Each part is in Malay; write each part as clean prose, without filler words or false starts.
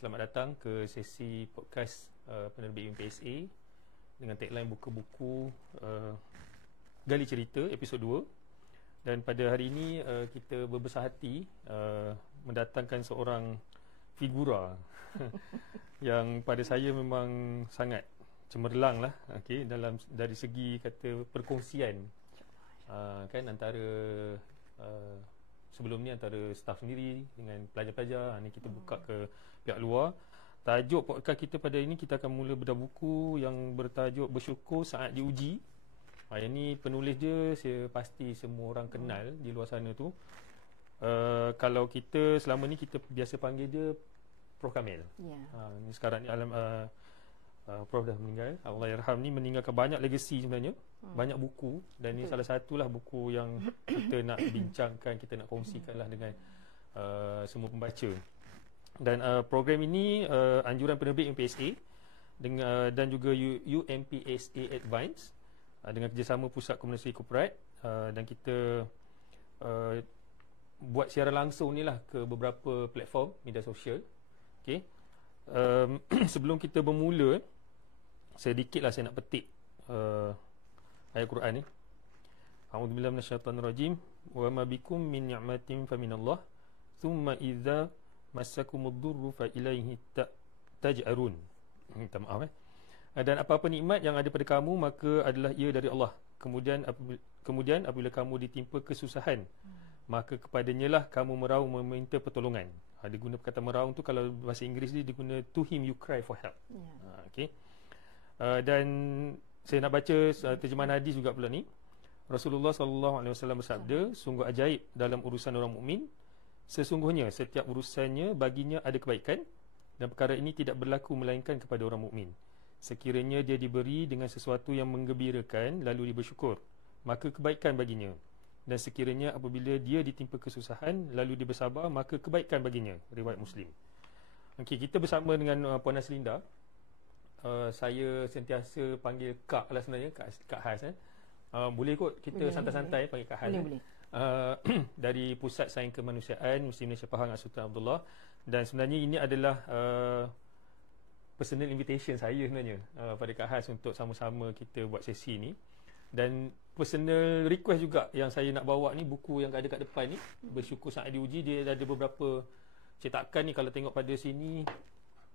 Selamat datang ke sesi podcast penerbit UMPSA dengan tagline Buka Buku Gali Cerita episod 2. Dan pada hari ini kita berbesar hati mendatangkan seorang figura yang pada saya memang sangat cemerlang lah, dari segi kata perkongsian, kan antara sebelum ni antara staf sendiri dengan pelajar-pelajar. Ni kita buka ke pihak luar. Tajuk podcast kita pada ini, kita akan mula bedah buku yang bertajuk Bersyukur Saat Diuji. Yang ni penulis dia saya pasti semua orang kenal di luar sana tu. Kalau kita selama ni kita biasa panggil dia Prof Kamil. Ni sekarang ni Prof dah meninggal, Allahyarham. Ni meninggalkan banyak legasi sebenarnya, banyak buku, dan ni salah satulah buku yang kita nak bincangkan, kita nak kongsikan lah dengan semua pembaca. Dan program ini anjuran penerbit UMPSA dan juga UMPSA Advance dengan kerjasama Pusat Komunikasi Korporat, dan kita buat siaran langsung ni lah ke beberapa platform media sosial. Okay. Sebelum kita bermula, sedikitlah saya nak petik ayat Quran ni. A'udzubillahi minasyaitonirrajim. Wa ma bikum min ni'matin faminallah thumma idza massakumud-durru fa ilaihi taj'arun. Minta maaf Dan apa-apa nikmat yang ada pada kamu maka adalah ia dari Allah. Kemudian apabila kamu ditimpa kesusahan, maka kepadanya lah kamu meraung meminta pertolongan. Dia guna perkataan meraung tu, kalau bahasa Inggeris dia guna to him you cry for help. Okay. Dan saya nak baca terjemahan hadis juga pula ni. Rasulullah SAW bersabda, sungguh ajaib dalam urusan orang mukmin, sesungguhnya setiap urusannya baginya ada kebaikan, dan perkara ini tidak berlaku melainkan kepada orang mukmin. Sekiranya dia diberi dengan sesuatu yang menggembirakan lalu dia bersyukur, maka kebaikan baginya. Dan sekiranya apabila dia ditimpa kesusahan lalu dia bersabar, maka kebaikan baginya. Riwayat Muslim. Okey, kita bersama dengan Puan Naslinda. Saya sentiasa panggil Kak lah sebenarnya, Kak Has. Boleh kot kita santai-santai panggil Kak Has. Boleh. Dari Pusat Sains Kemanusiaan Muslim Malaysia Pahang Sultan Abdullah. Dan sebenarnya ini adalah personal invitation saya sebenarnya pada Kak Has untuk sama-sama kita buat sesi ni. Dan personal request juga yang saya nak bawa ni, buku yang ada kat depan ni, Bersyukur Saat Diuji. Dia ada beberapa cetakan ni. Kalau tengok pada sini,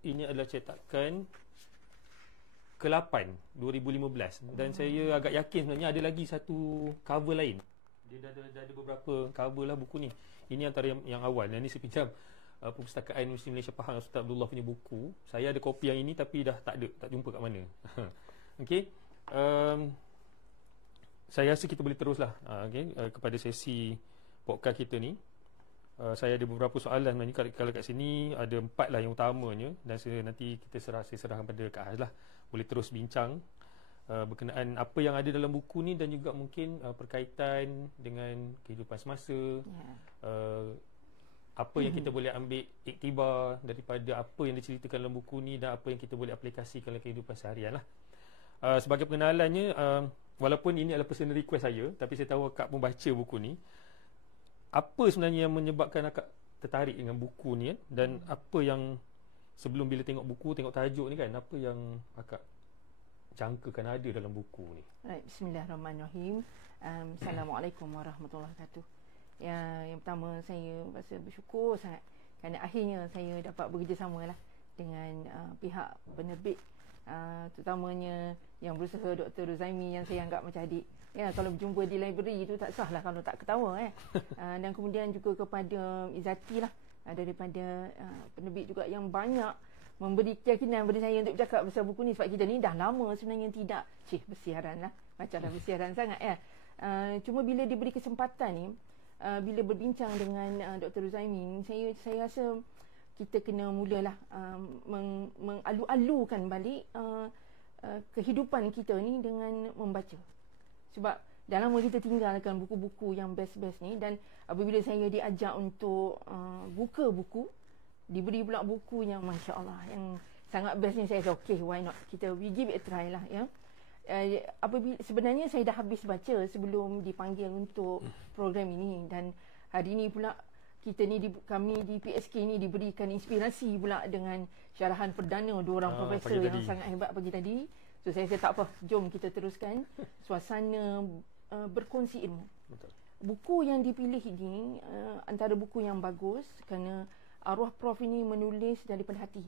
ini adalah cetakan ke-8 2015. Dan saya agak yakin sebenarnya ada lagi satu cover lain. Dia dah ada beberapa cover lah buku ni. Ini antara yang awal. Dan ni saya pinjam Perpustakaan Muslim Malaysia Pahang Sultan Abdullah punya buku. Saya ada kopi yang ini tapi dah tak ada, tak jumpa kat mana. Okey. Saya rasa kita boleh teruslah kepada sesi podcast kita ni. Saya ada beberapa soalan sebenarnya. Kalau kat sini ada 4 lah yang utamanya, dan nanti saya serahkan pada Kak Has lah. Boleh terus bincang berkenaan apa yang ada dalam buku ni, dan juga mungkin berkaitan dengan kehidupan semasa, apa yang kita boleh ambil iktibar daripada apa yang diceritakan dalam buku ni, dan apa yang kita boleh aplikasikan dalam kehidupan seharian lah. Sebagai pengenalannya, walaupun ini adalah personal request saya, tapi saya tahu akak pun baca buku ni. Apa sebenarnya yang menyebabkan akak tertarik dengan buku ni, dan apa yang sebelum bila tengok buku, tengok tajuk ni kan, apa yang akak jangkakan ada dalam buku ni? Bismillahirrahmanirrahim. Assalamualaikum warahmatullahi wabarakatuh. Yang pertama, saya rasa bersyukur sangat kerana akhirnya saya dapat bekerjasama lah dengan pihak penerbit, terutamanya yang berusaha Dr. Ruzaimi, yang saya anggap macam adik. Kalau berjumpa di library itu tak sah lah kalau tak ketawa dan kemudian juga kepada Izzati lah, daripada penerbit juga yang banyak memberi keyakinan pada saya untuk bercakap pasal buku ni. Sebab kita ni dah lama sebenarnya tidak bersiaran lah, macam dah bersiaran sangat cuma bila diberi kesempatan ni, bila berbincang dengan Dr. Ruzaimi, saya rasa kita kena mulalah mengalu-alukan balik kehidupan kita ni dengan membaca. Sebab dah lama kita tinggalkan buku-buku yang best-best ni, dan apabila saya diajak untuk buka buku, diberi pula buku yang Masya Allah, yang sangat best ni, saya rasa okay, why not, we give it a try lah apabila sebenarnya saya dah habis baca sebelum dipanggil untuk program ini, dan hari ini pula kami di PSK ni diberikan inspirasi pula dengan syarahan perdana dua orang profesor yang sangat hebat pagi tadi. So saya tak apa, jom kita teruskan suasana berkongsi ilmu. Betul. Buku yang dipilih ini antara buku yang bagus kerana arwah Prof ini menulis daripada hati.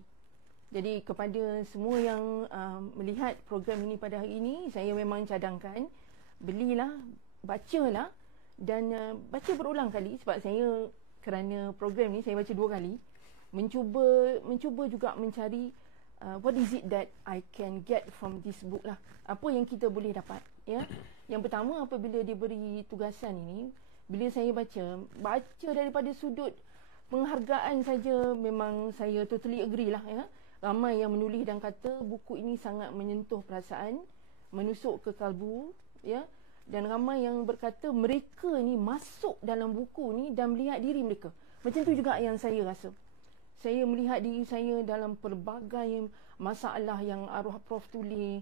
Jadi kepada semua yang melihat program ini pada hari ini, saya memang cadangkan belilah, bacalah dan baca berulang kali sebab saya kerana program ni saya baca 2 kali, mencuba juga mencari what is it that I can get from this book lah. Apa yang kita boleh dapat, ya. Yang pertama, apabila dia beri tugasan ini, bila saya baca daripada sudut penghargaan saja, memang saya totally agree lah, ya. Ramai yang menulis dan kata buku ini sangat menyentuh perasaan, menusuk ke kalbu, ya. Dan ramai yang berkata mereka ni masuk dalam buku ni dan melihat diri mereka. Macam tu juga yang saya rasa. Saya melihat diri saya dalam pelbagai masalah yang arwah Prof tulis,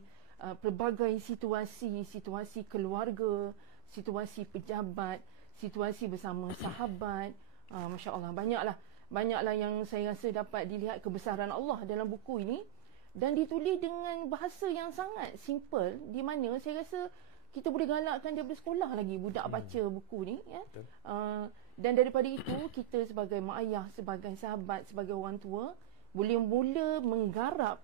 pelbagai situasi keluarga, situasi pejabat, situasi bersama sahabat. Masya Allah, banyaklah yang saya rasa dapat dilihat kebesaran Allah dalam buku ini. Dan ditulis dengan bahasa yang sangat simple, di mana saya rasa kita boleh galakkan daripada sekolah lagi budak baca buku ni, ya. Dan daripada itu, kita sebagai mak ayah, sebagai sahabat, sebagai orang tua, boleh mula menggarap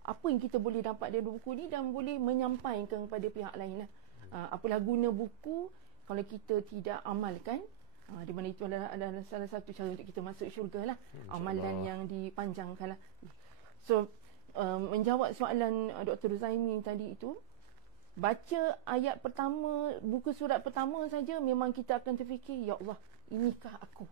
apa yang kita boleh dapat dari buku ni dan boleh menyampaikan kepada pihak lain lah. Apalah guna buku kalau kita tidak amalkan. Di mana itu adalah salah satu cara untuk kita masuk syurga lah. Amalan yang dipanjangkan lah. So, menjawab soalan Dr. Zaimi tadi itu, baca ayat pertama, buku surat pertama saja memang kita akan terfikir, ya Allah, inikah aku?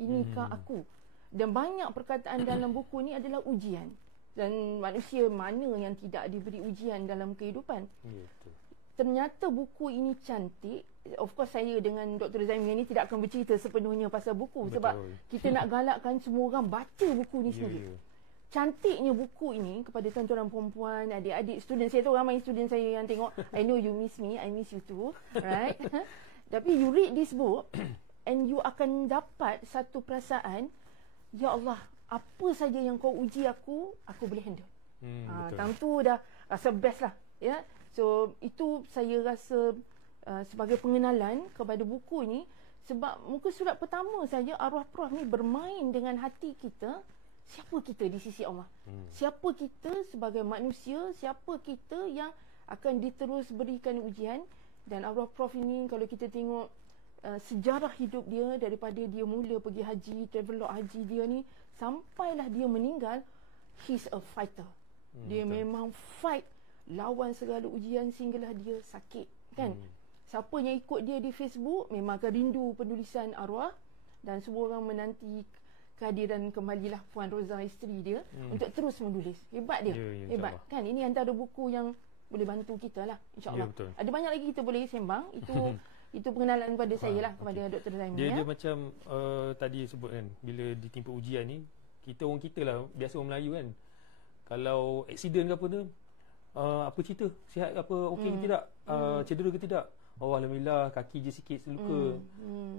Inikah aku? Dan banyak perkataan dalam buku ni adalah ujian. Dan manusia mana yang tidak diberi ujian dalam kehidupan? Ternyata buku ini cantik. Of course saya dengan Dr. Zaimi ni tidak akan bercerita sepenuhnya pasal buku. Betul. Sebab kita nak galakkan semua orang baca buku ni sendiri. Cantiknya buku ini kepada tuan-tuan perempuan, adik-adik, student saya tu, ramai student saya yang tengok, I know you miss me, I miss you too, right? Tapi you read this book and you akan dapat satu perasaan, ya Allah, apa saja yang kau uji aku boleh handle. Time tu dah rasa best lah, ya. So itu saya rasa sebagai pengenalan kepada buku ini, sebab muka surat pertama saja arwah Prof ni bermain dengan hati kita. Siapa kita di sisi Allah? Siapa kita sebagai manusia? Siapa kita yang akan diterus berikan ujian? Dan arwah Prof ini, kalau kita tengok sejarah hidup dia, daripada dia mula pergi haji, travelog haji dia ni, sampailah dia meninggal, he's a fighter. Dia memang fight lawan segala ujian sehinggalah dia sakit, kan? Siapa yang ikut dia di Facebook memang akan rindu penulisan arwah, dan semua orang menanti kehadiran kembalilah Puan Roza, isteri dia, untuk terus menulis. Hebat dia. Hebat, kan? Ini antara buku yang boleh bantu kita lah, insyaAllah. Ada banyak lagi kita boleh sembang. Itu pengenalan kepada saya lah, kepada Dr. Zaimi. Dia macam tadi sebut kan, bila ditimpa ujian ni, kita lah, biasa orang Melayu kan, kalau aksiden ke apa tu, apa cerita? Sihat apa? Okey ke tidak? Cedera ke tidak? Oh, alhamdulillah, kaki je sikit luka.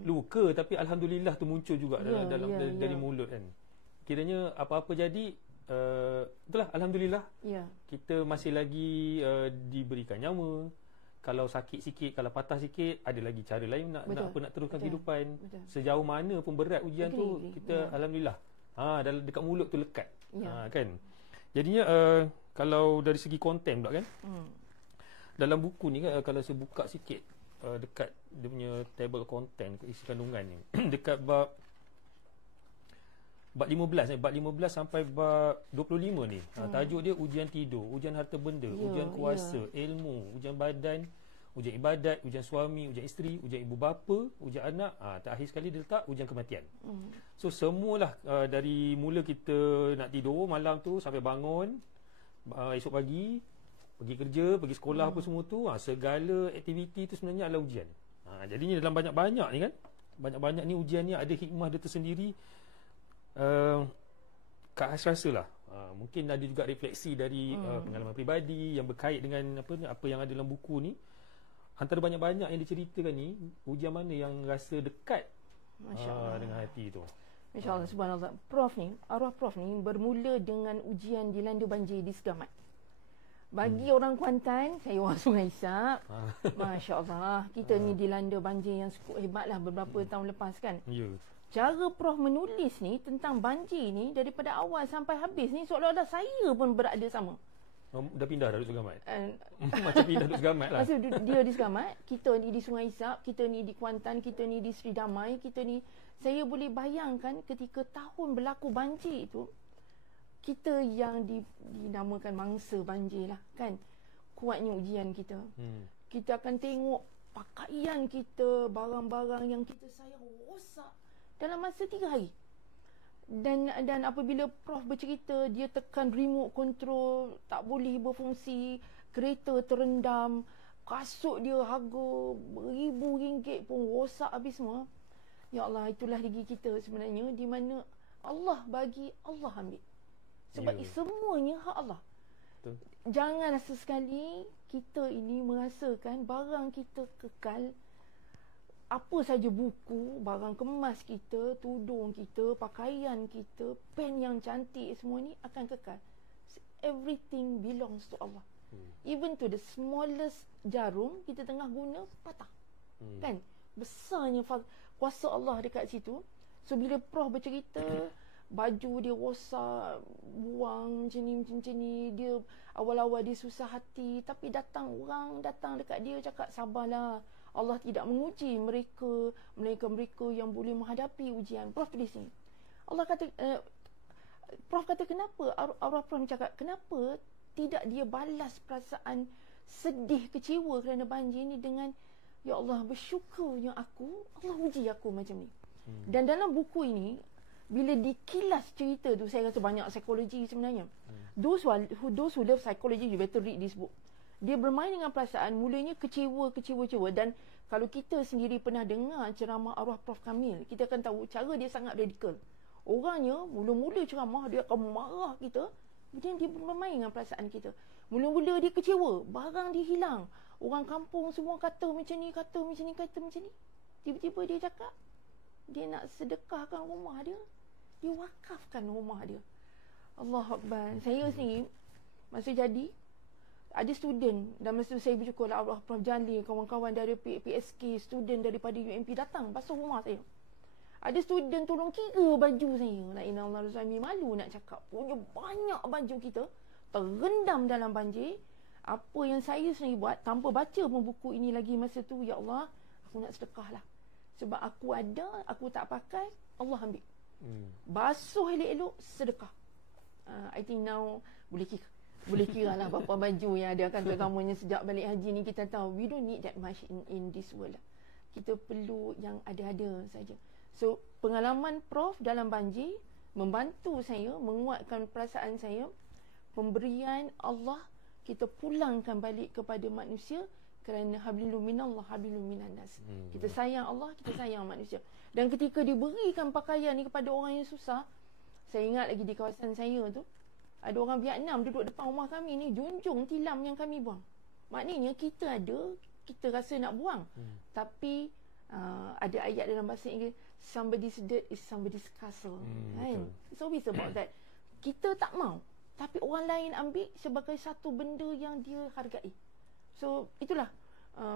Luka, tapi alhamdulillah tu muncul juga dari mulut kan. Kiranya apa-apa jadi, itulah alhamdulillah. Kita masih lagi diberikan nyawa. Kalau sakit sikit, kalau patah sikit, ada lagi cara lain nak teruskan kehidupan. Sejauh mana pun berat ujian tu, kita alhamdulillah. Dekat mulut tu lekat. Kan. Jadinya kalau dari segi konten pula kan. Dalam buku ni kan, kalau saya buka sikit dekat dia punya table content, isi kandungan ni, dekat bab 15 sampai bab 25 ni, tajuk dia ujian tidur, ujian harta benda, ujian kuasa, ilmu, ujian badan, ujian ibadat, ujian suami, ujian isteri, ujian ibu bapa, ujian anak, terakhir sekali dia letak ujian kematian. So semualah dari mula kita nak tidur malam tu sampai bangun esok pagi, pergi kerja, pergi sekolah, apa semua tu, segala aktiviti tu sebenarnya adalah ujian. Jadinya dalam banyak-banyak ni kan, banyak-banyak ni ujian ni ada hikmah dia tersendiri. Kak Has rasa lah, mungkin ada juga refleksi dari pengalaman peribadi yang berkait dengan apa yang ada dalam buku ni. Antara banyak-banyak yang diceritakan ni, ujian mana yang rasa dekat Masya Allah. Dengan hati tu. Masya Allah, subhanallah. Arwah Prof ni bermula dengan ujian dilanda banjir di Segamat. Bagi orang Kuantan, saya orang Sungai Isap. Masya Allah, kita ni dilanda banjir yang cukup hebat lah beberapa tahun lepas kan. Ya. Cara Prof menulis ni tentang banjir ni daripada awal sampai habis ni seolah-olah saya pun berada sama. Dah pindah dah duduk Segamat? Macam pindah duduk Segamat lah. Masa dia di Segamat, kita ni di Sungai Isap, kita ni di Kuantan, kita ni di Seri Damai, kita ni... Saya boleh bayangkan ketika tahun berlaku banjir itu, kita yang dinamakan mangsa banjir lah kan. Kuatnya ujian kita. Kita akan tengok pakaian kita, barang-barang yang kita sayang rosak dalam masa 3 hari. Dan apabila Prof bercerita, dia tekan remote control, tak boleh berfungsi, kereta terendam, kasut dia harga RM1,000 pun rosak habis semua. Ya Allah, itulah diri kita sebenarnya, di mana Allah bagi, Allah ambil. Sebab semuanya hak Allah. Betul. Jangan sesekali kita ini merasakan barang kita kekal. Apa saja buku, barang kemas kita, tudung kita, pakaian kita, pen yang cantik, semua ni akan kekal. Everything belongs to Allah. Even to the smallest jarum kita tengah guna, patah. Kan? Besarnya kuasa Allah dekat situ. So bila Prof bercerita, baju dia rosak, buang macam ni, dia awal-awal dia susah hati, tapi orang datang dekat dia cakap sabarlah, Allah tidak menguji mereka yang boleh menghadapi ujian. Prof tulis ni, Allah kata, Prof kata kenapa, arwah Prof cakap kenapa tidak dia balas perasaan sedih, kecewa kerana banjir ni dengan, ya Allah, bersyukurnya Allah uji aku macam ni. Dan dalam buku ini, bila dikilas cerita tu, saya rasa banyak psikologi sebenarnya. Those who love psychology, you better read this book. Dia bermain dengan perasaan, mulanya kecewa. Dan kalau kita sendiri pernah dengar ceramah arwah Prof Kamil, kita akan tahu cara dia sangat radikal. Orangnya, mula-mula ceramah, dia akan marah kita. Kemudian dia bermain dengan perasaan kita. Mula-mula dia kecewa, barang dia hilang. Orang kampung semua kata macam ni. Tiba-tiba dia cakap, dia nak sedekahkan rumah dia. Dia wakafkan rumah dia. Allahu Akbar. Saya sendiri, masa jadi, ada student, dan masa saya bersyukur lah Allah Prof Jalil, kawan-kawan dari PSK, student daripada UMP datang basuh rumah saya. Ada student tolong kira baju saya. La ilaha illallah, suami malu nak cakap. Punya banyak baju kita terendam dalam banjir. Apa yang saya sendiri buat tanpa baca pun buku ini lagi masa tu, ya Allah, aku nak sedekah lah. Sebab aku ada, aku tak pakai, Allah ambil. Basuh elok-elok, sedekah. I think now boleh kira lah berapa baju yang ada kan, terutamanya sejak balik haji ni kita tahu we don't need that much in this world. Kita perlu yang ada-ada saja. So pengalaman Prof dalam banjir membantu saya menguatkan perasaan saya, pemberian Allah kita pulangkan balik kepada manusia, kerana hablum minallah hablum minannas. Kita sayang Allah, kita sayang manusia. Dan ketika diberikan pakaian ni kepada orang yang susah, saya ingat lagi di kawasan saya tu, ada orang Vietnam duduk depan rumah kami ni, junjung tilam yang kami buang. Maknanya kita ada, kita rasa nak buang. Tapi ada ayat dalam bahasa Inggeris, somebody's dirt is somebody's castle. Kan? It's always about that. Kita tak mau, tapi orang lain ambil sebagai satu benda yang dia hargai. So itulah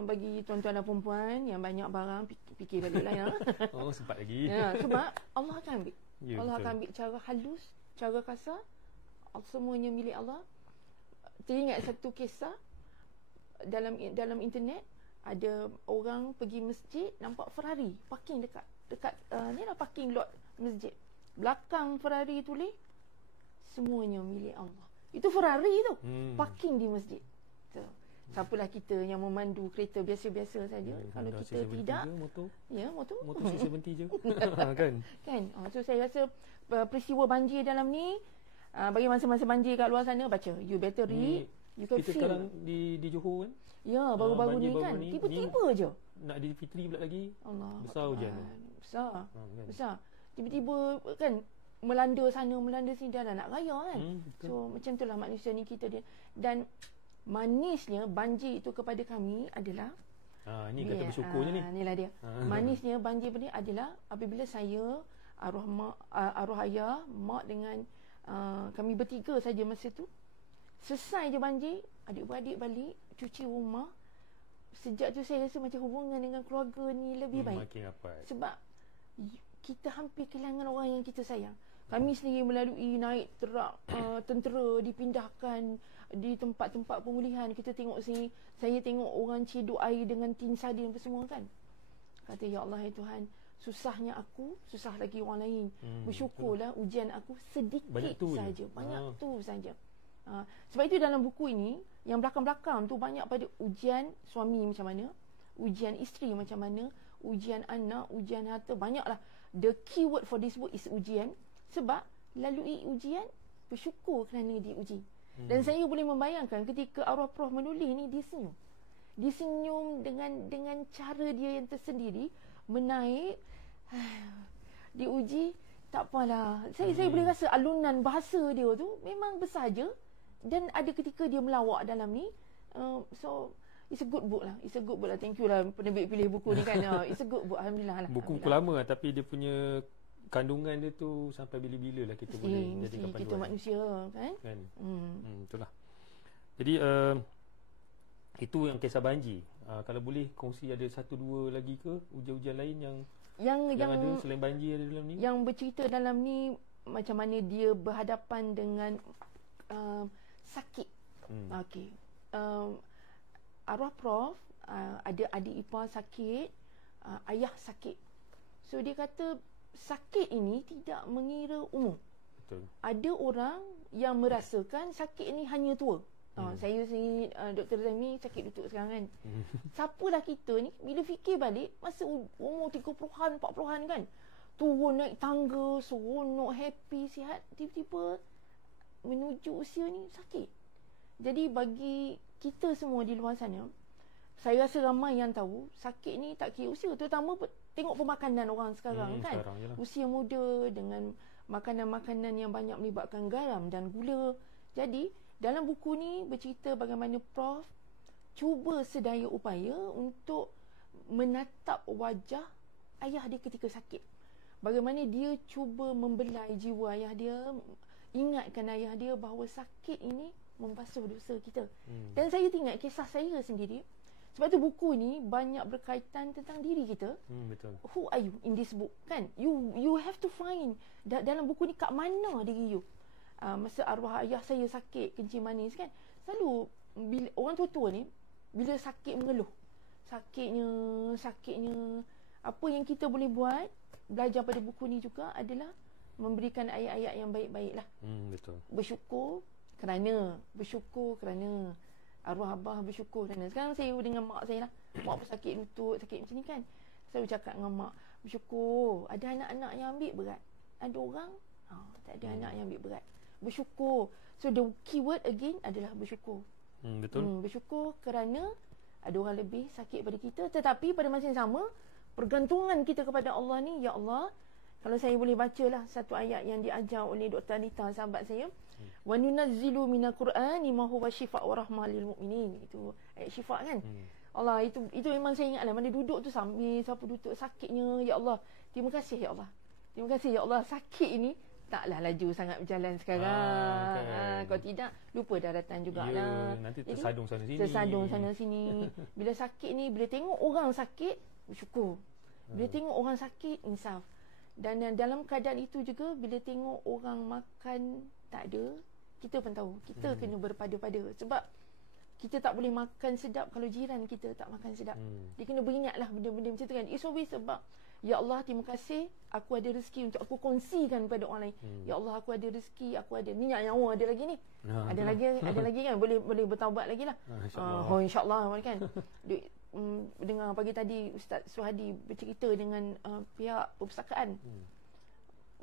bagi tuan-tuan dan perempuan yang banyak barang, fikir baliklah ya. Oh, sempat lagi. Ya, sebab Allah akan ambil. Ya, Allah betul. akan ambil cara halus, cara kasar. Semuanya milik Allah. Teringat satu kisah dalam internet, ada orang pergi masjid, nampak Ferrari parking dekat ni lah parking lot masjid. Belakang Ferrari tulis semuanya milik Allah. Itu Ferrari tu parking di masjid. So, siapalah kita yang memandu kereta biasa-biasa saja. Kalau kita tidak, motor 670 je. Kan? So saya rasa peristiwa banjir dalam ni, bagi masa-masa banjir kat luar sana, baca, you better read, you can kita feel. sekarang di Johor kan, ya, baru-baru ni kan, tiba-tiba je nak di Fitri pula lagi, Allah besar hujan tu. Besar. Tiba-tiba kan, melanda sana, melanda sini, dah nak raya kan. So macam itulah manusia ni kita dia. Dan manisnya banjir itu kepada kami adalah Ni kata bersyukurnya ni. Inilah dia. Manisnya banjir ni adalah apabila saya, arwah ayah, mak dengan kami bertiga saja masa tu. Selesai je banjir, adik-beradik balik, cuci rumah. Sejak tu saya rasa macam hubungan dengan keluarga ni lebih baik. Makin rapat. Sebab kita hampir kehilangan orang yang kita sayang. Kami sendiri melalui naik terak tentera, dipindahkan di tempat-tempat pemulihan. Kita tengok sini, saya tengok orang cedok air dengan tin sardin apa semua kan. Kata, ya Allah ya Tuhan, susahnya aku, susah lagi orang lain. Bersyukurlah ujian aku sedikit saja. Banyak tu saja. Sebab itu dalam buku ini, yang belakang-belakang tu banyak pada ujian suami macam mana, ujian isteri macam mana, ujian anak, ujian harta, banyaklah. The key word for this book is ujian. Sebab lalui ujian, bersyukur kerana diuji. Dan saya boleh membayangkan ketika arwah Prof menulis ni, dia senyum. Dia senyum dengan cara dia yang tersendiri, menaik, diuji, tak apalah. Saya boleh rasa alunan bahasa dia tu memang bersahaja. Dan ada ketika dia melawak dalam ni. So it's a good book lah. It's a good book lah. Thank you lah penerbit pilih buku ni kan. It's a good book. Alhamdulillah lah. Buku lama lah, tapi dia punya kandungan dia tu sampai bila-bila lah kita boleh jadikan panduan. Kita manusia kan. Itulah. Jadi itu yang kisah banjir. Kalau boleh kongsi ada satu dua lagi ke ujian-ujian lain yang ada selain banjir ada dalam ni? Yang bercerita dalam ni macam mana dia berhadapan dengan sakit. Okey. Arwah Prof ada adik ipar sakit, ayah sakit. So dia kata sakit ini tidak mengira umur. Betul. Ada orang yang merasakan sakit ini hanya tua. Saya sendiri Dr. Zami sakit lutut sekarang kan. Siapalah kita ni bila fikir balik masa umur 30-an, 40-an kan. Turun naik tangga, seronok, happy, sihat, tiba-tiba menuju usia ni sakit. Jadi bagi kita semua di luar sana, saya rasa ramai yang tahu sakit ni tak kira usia, terutama tengok pemakanan orang sekarang kan. Usia muda dengan makanan-makanan yang banyak melibatkan garam dan gula. Jadi dalam buku ni bercerita bagaimana Prof cuba sedaya upaya untuk menatap wajah ayah dia ketika sakit. Bagaimana dia cuba membelai jiwa ayah dia, ingatkan ayah dia bahawa sakit ini membasuh dosa kita. Dan saya ingat kisah saya sendiri. Sebab tu buku ni banyak berkaitan tentang diri kita. Betul. Who are you in this book kan? You have to find dalam buku ni kat mana diri you. Masa arwah ayah saya sakit kencing manis kan, selalu bila orang tua-tua ni bila sakit mengeluh. Sakitnya apa yang kita boleh buat, belajar pada buku ni juga adalah memberikan ayat-ayat yang baik-baik lah. Betul. Bersyukur kerana arwah abah, bersyukur kerana sekarang saya dengan mak saya lah. Mak pun sakit lutut, sakit macam ni kan. Saya bercakap dengan mak, bersyukur ada anak-anak yang ambil berat. Ada orang tak ada anak yang ambil berat. Bersyukur. So the keyword again adalah bersyukur. Betul. Bersyukur kerana ada orang lebih sakit pada kita, tetapi pada masa yang sama pergantungan kita kepada Allah ni, ya Allah, kalau saya boleh bacalah satu ayat yang diajar oleh Dr. Anita, sahabat saya. Wa nunazzilu minal Qur'ani ma huwa shifaa wa rahmah lil mu'minin. Itu ayat syifa kan. Allah, itu memang saya ingatlah mana duduk tu sambil siapa duduk sakitnya, ya Allah, terima kasih ya Allah. Terima kasih ya Allah, sakit ini taklah laju sangat berjalan sekarang. Kalau tidak lupa daratan jugalah. Nanti tersadung sana sini. Tersadung sana sini. Bila sakit ni, bila tengok orang sakit, bersyukur. Bila tengok orang sakit, insaf. Dan dalam keadaan itu juga, bila tengok orang makan tak ada, kita pun tahu kita kena berpada-pada. Sebab kita tak boleh makan sedap kalau jiran kita tak makan sedap. Dia kena beringatlah benda-benda macam tu kan. It's always sebab, ya Allah, terima kasih aku ada rezeki untuk aku kongsikan kepada orang lain. Ya Allah, aku ada rezeki, aku ada minyak nyawa, ada lagi ni. Ada lagi kan, boleh bertaubat lagi lah. InsyaAllah kan. Dengar pagi tadi Ustaz Suhadi bercerita dengan pihak perpustakaan.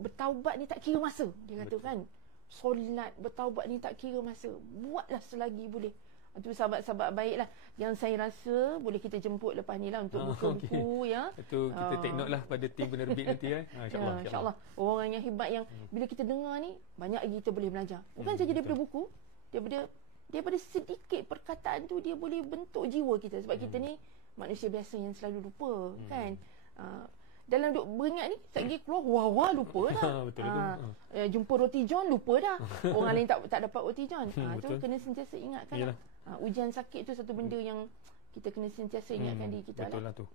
Bertaubat ni tak kira masa, dia kata kan. Solat, bertaubat ni tak kira masa. Buatlah selagi boleh. Itu sahabat-sahabat baiklah yang saya rasa boleh kita jemput lepas ni lah untuk buka buku ya. Itu kita take note lah pada tim penerbit nanti ya. InsyaAllah. Orang yang hebat yang bila kita dengar ni banyak lagi kita boleh belajar. Bukan saja daripada buku, daripada sedikit perkataan tu dia boleh bentuk jiwa kita. Sebab kita ni manusia biasa yang selalu lupa kan. Dalam duk beringat ni, tak lagi keluar wah lupa dah. Betul. Jumpa roti john lupa dah. Orang lain tak dapat roti john. Tu kena sentiasa ingatkan. Ujian sakit tu satu benda yang kita kena sentiasa ingatkan diri kita. Betul lah tu.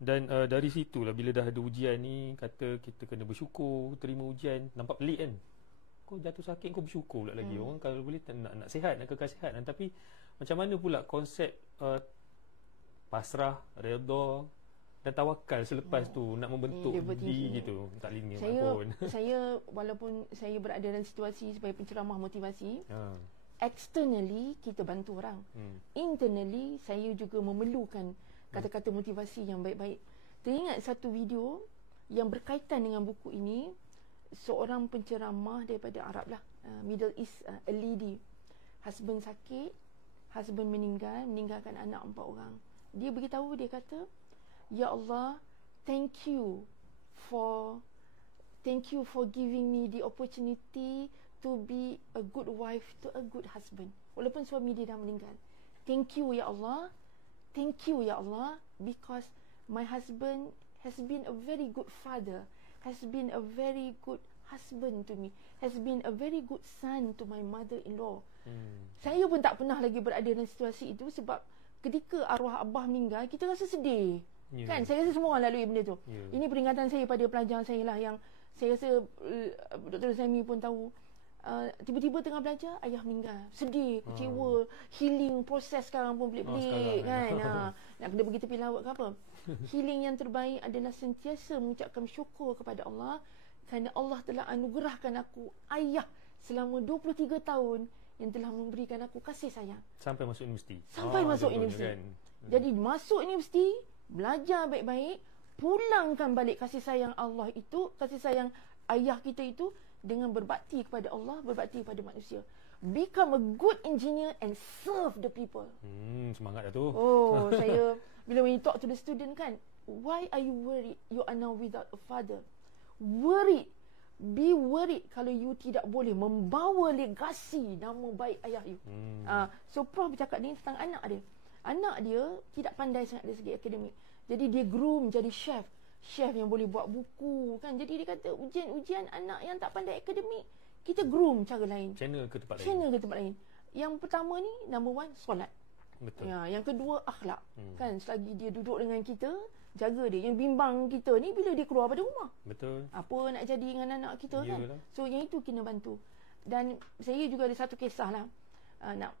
Dan dari situlah bila dah ada ujian ni, kata kita kena bersyukur terima ujian. Nampak pelik kan, kau jatuh sakit kau bersyukur pula lagi. Orang kalau boleh nak sihat, nak kekal sihat. Tapi macam mana pula konsep pasrah, redha dan tawakal selepas tu nak membentuk diri gitu, tak linear pun. Saya walaupun saya berada dalam situasi sebagai penceramah motivasi, externally kita bantu orang. Internally saya juga memerlukan kata-kata motivasi yang baik-baik. Teringat satu video yang berkaitan dengan buku ini, seorang penceramah daripada Arab lah, Middle East, a lady. Husband sakit, husband meninggalkan anak 4 orang. Dia beritahu, dia kata, ya Allah, thank you for giving me the opportunity to be a good wife to a good husband. Walaupun suami dia dah meninggal. Thank you ya Allah, because my husband has been a very good father, has been a very good husband to me, has been a very good son to my mother-in-law. Saya pun tak pernah lagi berada dalam situasi itu, sebab ketika arwah Abah meninggal, kita rasa sedih. Kan, saya rasa semua orang lalui benda tu. Ini peringatan saya pada pelajar saya lah, yang saya rasa Dr. Zaimi pun tahu. Tiba-tiba tengah belajar, ayah meninggal, sedih, kecewa. Healing proses sekarang pun pelik-pelik kan. Nak kena pergi tepi laut ke apa. Healing yang terbaik adalah sentiasa mengucapkan syukur kepada Allah, kerana Allah telah anugerahkan aku ayah selama 23 tahun yang telah memberikan aku kasih sayang sampai masuk universiti. Masuk universiti kan. Jadi masuk universiti, belajar baik-baik, pulangkan balik kasih sayang Allah itu, kasih sayang ayah kita itu, dengan berbakti kepada Allah, berbakti kepada manusia. Become a good engineer and serve the people. Semangat dah tu. Saya bila when you talk to the student kan, why are you worried you are now without a father? Be worried kalau you tidak boleh membawa legasi nama baik ayah you. So Prof bercakap ni tentang anak dia. Anak dia tidak pandai sangat dari segi akademik. Jadi dia groom jadi chef yang boleh buat buku kan. Jadi dia kata ujian anak yang tak pandai akademik, kita groom cara lain. Channel ke tempat lain. Yang pertama ni, number 1, solat. Betul. Yang kedua, akhlak. Kan, selagi dia duduk dengan kita, jaga dia. Yang bimbang kita ni bila dia keluar pada rumah. Betul. Apa nak jadi dengan anak kita. Yalah. Kan. So yang itu kena bantu. Dan saya juga ada satu kisah lah.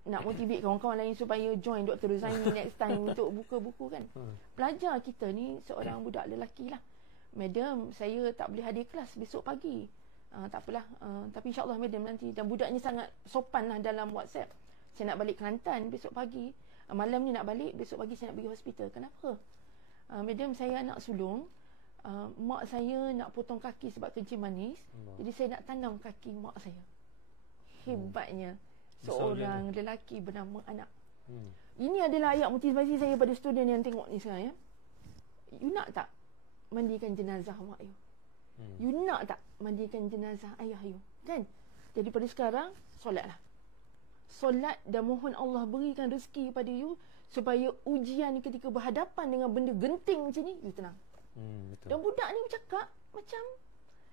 Nak motivate kawan-kawan lain supaya join Dr. Zaimi next time untuk buka buku kan. Pelajar kita ni seorang budak lelaki lah. Madam, saya tak boleh hadir kelas besok pagi. Tak apalah. Tapi insyaAllah madam nanti. Dan budaknya sangat sopan lah dalam WhatsApp. Saya nak balik Kelantan besok pagi. Malam ni nak balik, besok pagi saya nak pergi hospital. Kenapa? Madam, saya anak sulung. Mak saya nak potong kaki sebab kencing manis. Jadi saya nak tanam kaki mak saya. Hebatnya. Seorang lelaki bernama Anak. Ini adalah ayat motivasi saya pada student yang tengok ni sekarang ya. You nak tak mandikan jenazah mak you? You nak tak mandikan jenazah ayah you? Kan? Jadi pada sekarang, solatlah. Solat dan mohon Allah berikan rezeki kepada you supaya ujian ketika berhadapan dengan benda genting macam ni, you tenang. Betul. Dan budak ni bercakap macam,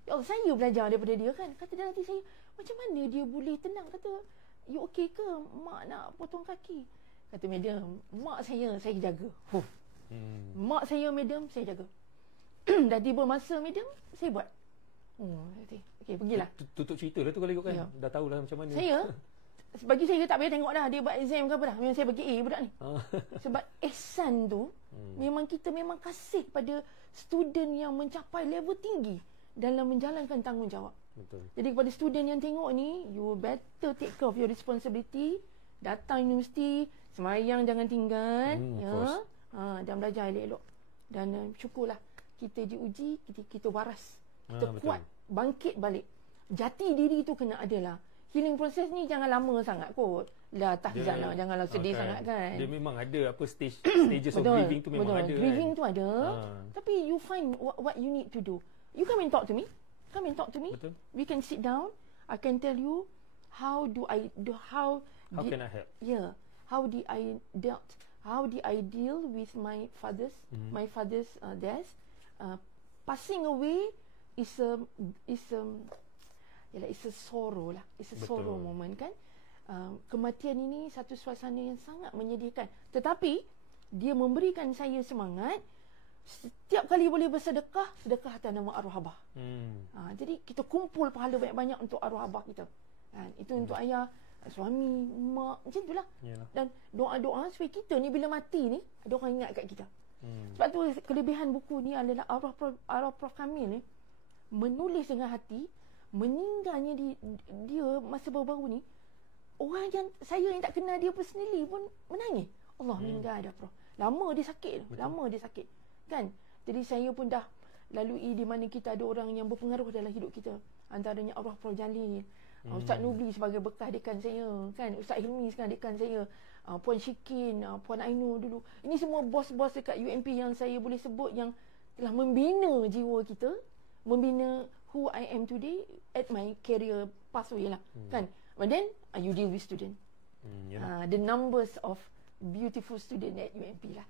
ya Allah, saya belajar daripada dia kan. Kata dalam hati saya, macam mana dia boleh tenang? Kata, you okey ke? Mak nak potong kaki. Kata madam, mak saya jaga. Mak saya madam, saya jaga. Dah tiba masa madam, saya buat. Okey, pergilah. Tutup cerita lah tu kalau ikut kan. Dah tahulah macam mana. Bagi saya tak payah tengok dah dia buat exam ke apa dah. Memang saya bagi A budak ni. Sebab ihsan tu memang kita memang kasih pada student yang mencapai level tinggi dalam menjalankan tanggungjawab. Betul. Jadi kepada student yang tengok ni, you better take care of your responsibility. Datang universiti, semayang jangan tinggal, dan belajar elok-elok. Dan syukurlah kita diuji, kita waras, kita kuat, bangkit balik. Jati diri tu kena adalah. Healing proses ni jangan lama sangat kot. Lah tahzan lah, janganlah sedih sangat kan. Dia memang ada apa stages of grieving tu memang ada. Grieving tu ada. Tapi you find what you need to do. You come and talk to me. Betul. We can sit down. I can tell you how can I help? Yeah. How how did I deal with my father's death. Passing away is a sorrow lah. It's a sorrow moment kan. Kematian ini satu suasana yang sangat menyedihkan. Tetapi dia memberikan saya semangat. Setiap kali boleh bersedekah, sedekah atas nama arwah abah. Jadi kita kumpul pahala banyak-banyak untuk arwah abah kita. Itu untuk ayah, suami, mak, macam itulah. Dan doa-doa supaya kita ni bila mati ni ada orang ingat kat kita. Sebab tu kelebihan buku ni adalah arwah Prof Kamil ni menulis dengan hati. Meninggalnya dia masa baru-baru ni, orang yang saya yang tak kenal dia personally pun menangis. Allah meninggal dah Prof. Lama dia sakit. Kan? Jadi saya pun dah lalui di mana kita ada orang yang berpengaruh dalam hidup kita. Antaranya arwah Prof Jalil, Ustaz Nubli sebagai bekas dekan saya, kan? Ustaz Hilmi sekarang dekan saya, Puan Syikin, Puan Ainur dulu. Ini semua bos-bos dekat UMP yang saya boleh sebut yang telah membina jiwa kita, membina who I am today at my career pathway lah. Kan? But then you deal with student. The numbers of beautiful student at UMP lah.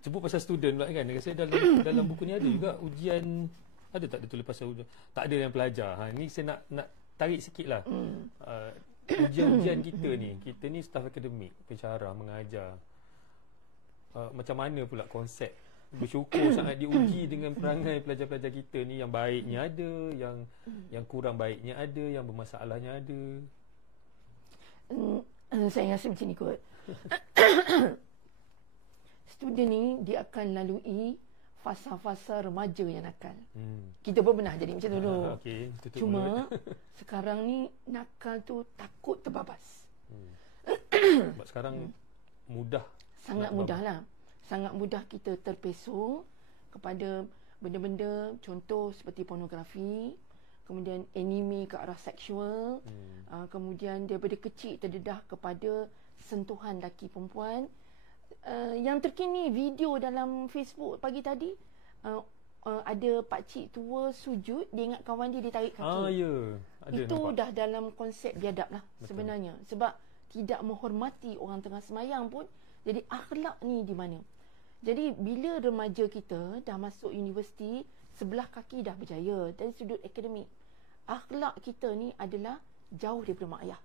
Sebut pasal student pula kan. Saya dalam buku ni ada juga ujian. Ada tak dia tulis pasal ujian? Tak ada yang pelajar. Ni saya nak tarik sikit lah. Ujian-ujian kita ni staf akademik, pensyarah, mengajar. Macam mana pula konsep? Bersyukur sangat diuji dengan perangai pelajar-pelajar kita ni. Yang baiknya ada, yang kurang baiknya ada, yang bermasalahnya ada. Saya rasa macam ni kot. Student ni dia akan lalui fasa-fasa remaja yang nakal. Kita pun pernah jadi macam tu dulu. Cuma sekarang ni nakal tu takut terbabas. Sebab sekarang mudah. Sangat mudah lah. Sangat mudah kita terpesong kepada benda-benda contoh seperti pornografi, kemudian anime ke arah seksual, kemudian daripada kecil terdedah kepada sentuhan lelaki perempuan. Yang terkini video dalam Facebook pagi tadi, ada pakcik tua sujud, dia ingat kawan dia tarik kaki. Itu nampak. Dah dalam konsep biadab lah. Betul. Sebenarnya. Sebab tidak menghormati orang tengah semayang pun. Jadi akhlak ni di mana? Jadi bila remaja kita dah masuk universiti, sebelah kaki dah berjaya dari sudut akademik, akhlak kita ni adalah jauh daripada mak ayah.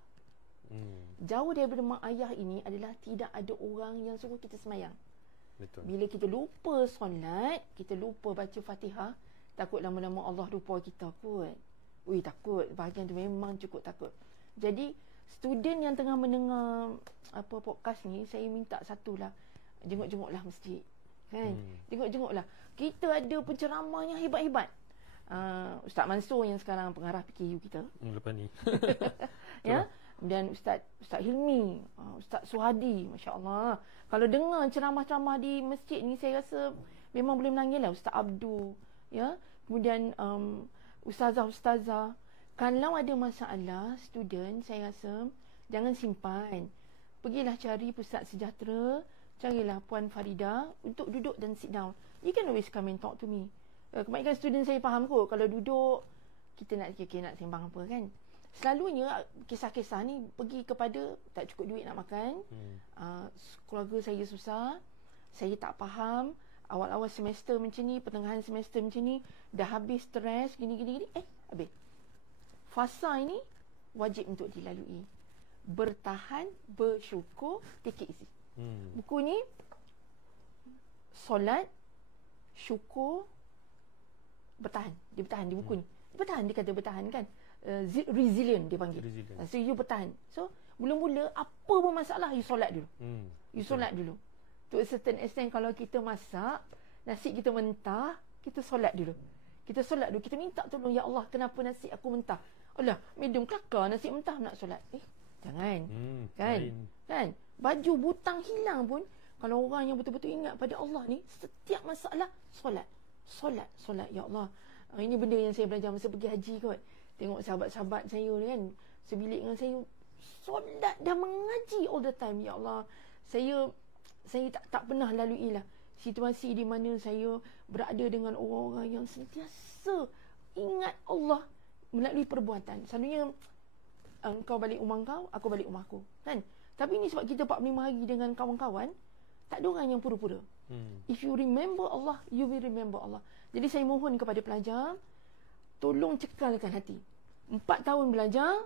Jauh daripada mak ayah ini adalah tidak ada orang yang suruh kita semayang. Betul. Bila kita lupa solat, kita lupa baca Fatihah, takut lama-lama Allah lupa kita kot. Takut. Bahagian tu memang cukup takut. Jadi student yang tengah mendengar podcast ni, saya minta satulah, jenguk-jenguklah masjid. Kan? Jenguk-jenguklah. Kita ada penceramah yang hebat-hebat. Ustaz Mansur yang sekarang pengarah PKU kita. Lepas ni. Ya. Dan Ustaz Hilmi, Ustaz Suhadi, Masya Allah. Kalau dengar ceramah-ceramah di masjid ni, saya rasa memang boleh menangis lah. Ustaz Abdul, ya. Kemudian ustazah-ustazah. Kalau ada masalah student, saya rasa jangan simpan. Pergilah cari pusat sejahtera, carilah Puan Farida untuk duduk dan sit down. You can always come and talk to me. Kebanyakan student saya faham kot, kalau duduk kita nak sembang apa kan. Selalunya kisah-kisah ni pergi kepada tak cukup duit nak makan, keluarga saya susah, saya tak faham, awal-awal semester macam ni, pertengahan semester macam ni, dah habis stres, gini-gini, habis. Fasa ini wajib untuk dilalui. Bertahan, bersyukur, take it easy. Buku ni solat, syukur, bertahan. Dia bertahan di buku ni. Bertahan, dia kata bertahan kan. Resilient dia panggil. So you bertahan. So mula-mula apa pun masalah, you solat dulu. You solat dulu. To a certain extent, kalau kita masak nasi kita mentah, kita solat dulu. Kita solat dulu. Kita minta tolong, ya Allah, kenapa nasi aku mentah? Alah, medium kelakar nasi mentah nak solat. Jangan. Kan? Baju butang hilang pun, kalau orang yang betul-betul ingat pada Allah ni, setiap masalah solat. Solat, ya Allah. Ini benda yang saya belajar masa pergi haji kot. Tengok sahabat-sahabat saya ni kan, sebilik dengan saya, solat dan mengaji all the time. Ya Allah, saya tak pernah lalui lah situasi di mana saya berada dengan orang-orang yang sentiasa ingat Allah melalui perbuatan. Selalunya engkau balik rumah kau, aku balik rumah aku, kan? Tapi ni sebab kita 45 hari dengan kawan-kawan, Tak ada orang yang pura-pura. If you remember Allah, you will remember Allah. Jadi saya mohon kepada pelajar, tolong cekalkan hati. 4 tahun belajar,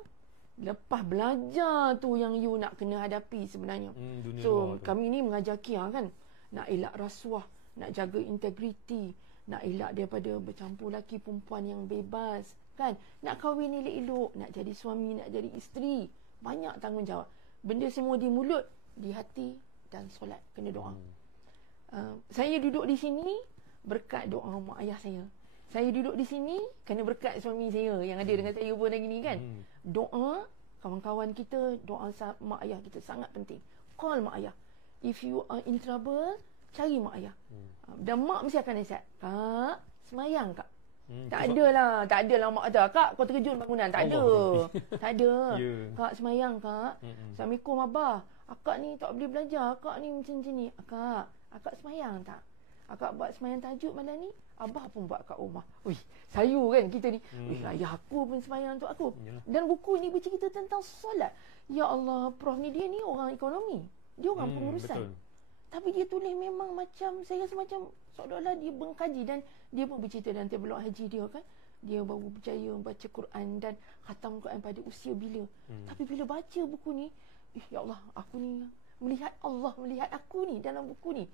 lepas belajar tu yang you nak kena hadapi sebenarnya. So kami ni mengajar Kia kan, nak elak rasuah, nak jaga integriti, nak elak daripada bercampur lelaki perempuan yang bebas kan, nak kahwin elok-elok, nak jadi suami, nak jadi isteri. Banyak tanggungjawab. Benda semua di mulut, di hati dan solat. Kena doa. Saya duduk di sini berkat doa mak ayah saya. Saya duduk di sini kerana berkat suami saya yang ada dengan saya pun hari ni kan. Doa kawan-kawan kita, doa mak ayah kita sangat penting. Call mak ayah. If you are in trouble, cari mak ayah. Dan mak mesti akan nasihat. Kak, semayang kak. Tak adalah mak kata, kak kau terkejut bangunan. Tak ada. Tak ada. Kak semayang kak. Assalamualaikum abah. Akak ni tak boleh belajar. Akak ni macam ni. Akak semayang tak? Akak buat semayang tahajud malam ni. Abah pun buat kat rumah. Wih, sayu kan kita ni. Wih, ayah aku pun semayang untuk aku. Dan buku ni bercerita tentang solat. Ya Allah, Prof ni dia ni orang ekonomi. Dia orang pengurusan. Betul. Tapi dia tulis memang macam, saya rasa macam seolah-olah dia mengkaji. Dan dia pun bercerita dalam tabelok haji dia kan. Dia baru berjaya baca Quran dan khatam Quran pada usia bila. Tapi bila baca buku ni, ya Allah, aku ni melihat Allah melihat aku ni dalam buku ni.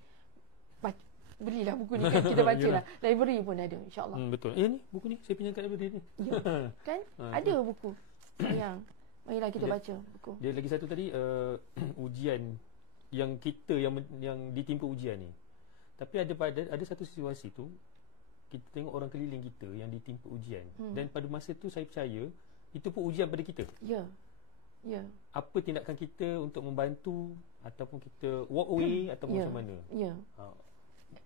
Belilah buku ni kan, kita bacalah. Library pun ada, insya-Allah. Betul. Ni buku ni saya pinjam kat library ni. Ya, kan? Ada buku. Sayang. Marilah kita baca buku. Dia lagi satu tadi ujian yang kita yang ditimpa ujian ni. Tapi ada satu situasi tu kita tengok orang keliling kita yang ditimpa ujian dan pada masa tu saya percaya itu pun ujian pada kita. Ya. Ya. Apa tindakan kita untuk membantu ataupun kita walk away ataupun macam mana? Ya.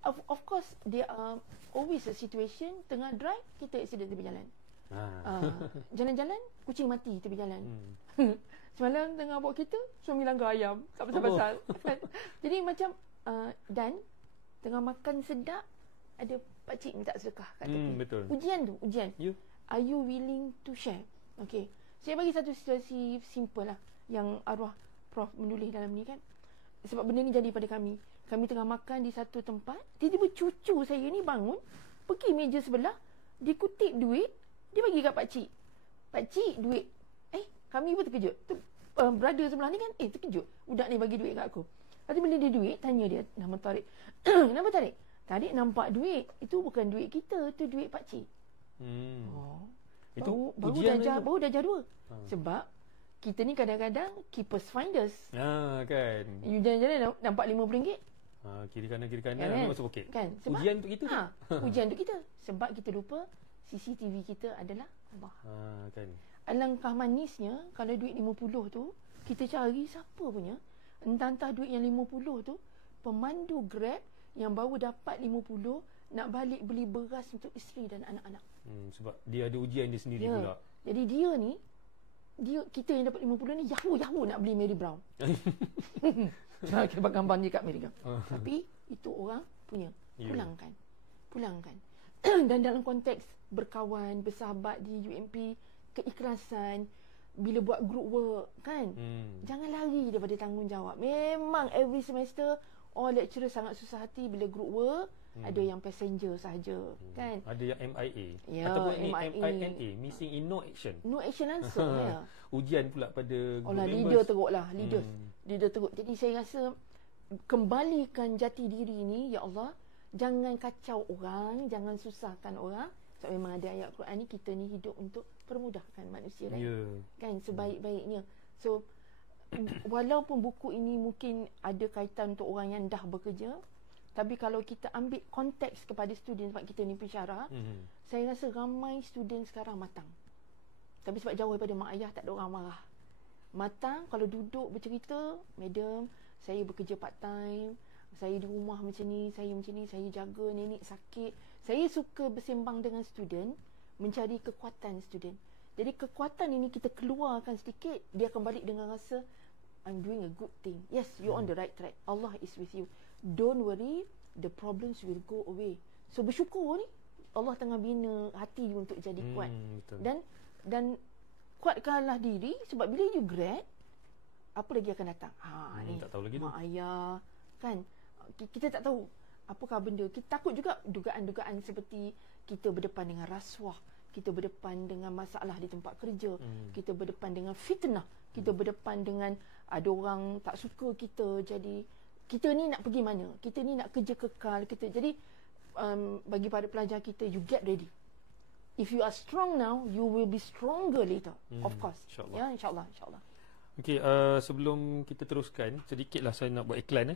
Of course there are always a situation tengah drive kita accident tepi jalan. Jalan-jalan kucing mati tepi jalan. Semalam tengah bawa kereta suami langgar ayam tak pasal-pasal. Jadi macam dan tengah makan sedap ada pakcik minta sedekah kat tepi. Betul. Ujian. Are you willing to share? Okay. Saya bagi satu situasi simple lah yang arwah Prof menulis dalam ni kan. Sebab benda ni jadi pada kami. Kami tengah makan di satu tempat, tiba-tiba cucu saya ni bangun, pergi meja sebelah, dia kutip duit, dia bagi kat pakcik. Pakcik, duit. Kami pun terkejut. Brother sebelah ni kan, terkejut. Budak ni bagi duit kat aku. Lepas tu bila dia duit, tanya dia, nama Tarik. Kenapa Tarik? Tarik nampak duit, itu bukan duit kita, itu duit pakcik. Itu baru darjah 2. Sebab kita ni kadang-kadang keepers finders. Kan. You jalan-jalan nampak RM50. Kiri kanan masuk poket. Kan? Sebab ujian untuk kita. Ujian untuk kita. Sebab kita lupa CCTV kita adalah Allah. Kan. Alangkah manisnya kalau duit 50 tu kita cari siapa punya. Entah-entah duit yang 50 tu pemandu Grab yang baru dapat 50 nak balik beli beras untuk isteri dan anak-anak. Sebab dia ada ujian dia sendiri pula. Jadi kita yang dapat 50 ni Yahoo nak beli Mary Brown. Kita gambar je kat Mary Brown. Tapi itu orang punya. Pulangkan. Dan dalam konteks berkawan, bersahabat di UMP, keikhlasan, bila buat group work kan, jangan lari daripada tanggungjawab. Memang every semester all lecturer sangat susah hati bila group work. Ada yang passenger sahaja kan. Ada yang MIA ataupun MINA, missing in no action. No action langsung. Ujian pula pada group members. Leader teruklah. Leader teruk. Jadi saya rasa kembalikan jati diri ni, ya Allah, jangan kacau orang, jangan susahkan orang. Sebab memang ada ayat Quran ni, kita ni hidup untuk permudahkan manusia lain. Kan, sebaik-baiknya. So walaupun buku ini mungkin ada kaitan untuk orang yang dah bekerja, tapi kalau kita ambil konteks kepada student, sebab kita ni pensyarah, saya rasa ramai student sekarang matang. Tapi sebab jauh daripada mak ayah, tak ada orang marah. Matang, kalau duduk bercerita, madam, saya bekerja part time, saya di rumah macam ni, saya jaga nenek sakit. Saya suka bersembang dengan student, mencari kekuatan student. Jadi kekuatan ini kita keluarkan sedikit, dia akan balik dengan rasa I'm doing a good thing. Yes, you're on the right track. Allah is with you. Don't worry, the problems will go away. So bersyukur ni, Allah tengah bina hati you untuk jadi kuat. Dan kuatkanlah diri, sebab bila you grad, apa lagi akan datang? Ni tak tahu lagi mak ayah kan, kita tak tahu apakah benda. Kita takut juga dugaan-dugaan seperti kita berdepan dengan rasuah, kita berdepan dengan masalah di tempat kerja, kita berdepan dengan fitnah, kita berdepan dengan ada orang tak suka kita. Jadi kita ni nak pergi mana? Kita ni nak kerja kekal. Jadi bagi para pelajar kita, you get ready. If you are strong now, you will be stronger later. Of course. InsyaAllah. Ya, insyaAllah, insyaAllah. Okey, sebelum kita teruskan, sedikitlah saya nak buat iklan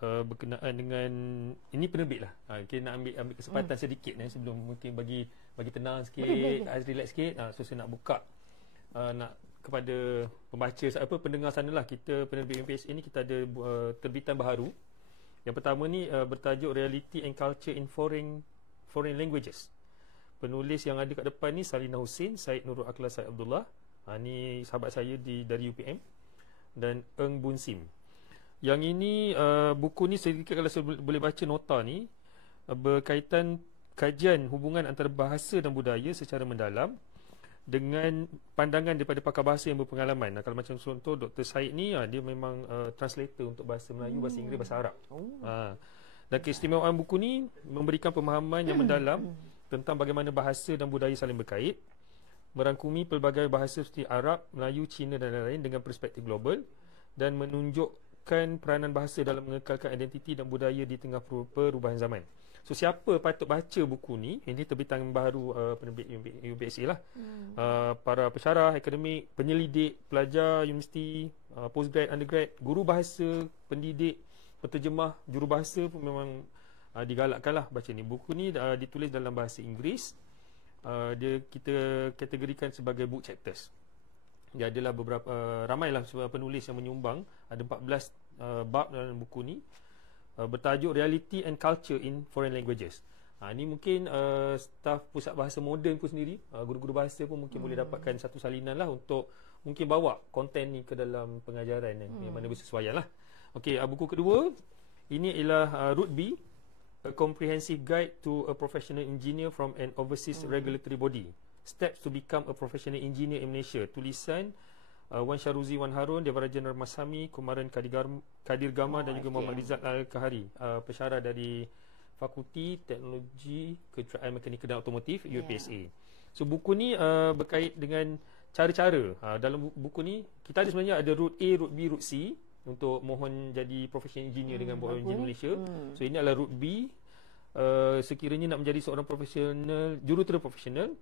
berkenaan dengan ini penerbit lah. Kita nak ambil kesempatan sedikit sebelum mungkin bagi tenang sikit, relax sikit. So saya nak buka nak kepada pembaca pendengar sanalah, kita penerbit UMPSA ni kita ada terbitan baharu. Yang pertama ni bertajuk Reality and Culture in Foreign Languages. Penulis yang ada kat depan ni Salina Hussein, Syed Nurul Akhlak, Syed Abdullah. Ni sahabat saya dari UPM, dan Eng Bun Sim. Yang ini buku ni sedikit kalau saya boleh baca nota ni, berkaitan kajian hubungan antara bahasa dan budaya secara mendalam dengan pandangan daripada pakar bahasa yang berpengalaman. Kalau macam contoh Dr. Syed ni, dia memang translator untuk bahasa Melayu, bahasa Inggeris, bahasa Arab. Dan keistimewaan buku ni memberikan pemahaman yang mendalam tentang bagaimana bahasa dan budaya saling berkait, merangkumi pelbagai bahasa seperti Arab, Melayu, Cina dan lain-lain dengan perspektif global, dan menunjukkan peranan bahasa dalam mengekalkan identiti dan budaya di tengah perubahan zaman. So siapa patut baca buku ni? Ini terbitan baru penerbit UPSA lah. Para pensyarah, akademik, penyelidik, pelajar universiti, postgrad, undergrad, guru bahasa, pendidik, penterjemah, jurubahasa pun memang digalakkanlah baca ni. Buku ni ditulis dalam bahasa Inggeris. Dia kita kategorikan sebagai book chapters. Dia adalah beberapa ramailah penulis yang menyumbang. Ada 14 bab dalam buku ni. Bertajuk Reality and Culture in Foreign Languages. Ini mungkin staf pusat bahasa moden pun sendiri, guru-guru bahasa pun mungkin boleh dapatkan satu salinan lah untuk mungkin bawa konten ni ke dalam pengajaran yang mana bersesuaian lah. Okey, buku kedua ini ialah Route B, A Comprehensive Guide to a Professional Engineer from an Overseas Regulatory Body, Steps to Become a Professional Engineer in Malaysia. Tulisan Wan Syaruzi, Wan Harun, Devarajan Masami, Kumaran Kadir Gama dan juga Muhammad Rizal Al-Kahari, pensyarah dari Fakulti Teknologi Kejuruteraan Mekanikal dan Automotif UPSA. So buku ni berkait dengan cara-cara. Dalam buku ni kita ada sebenarnya ada route A, route B, route C untuk mohon jadi professional engineer dengan Board of Engineers Malaysia. So ini adalah route B. Sekiranya nak menjadi seorang profesional, jurutera profesional,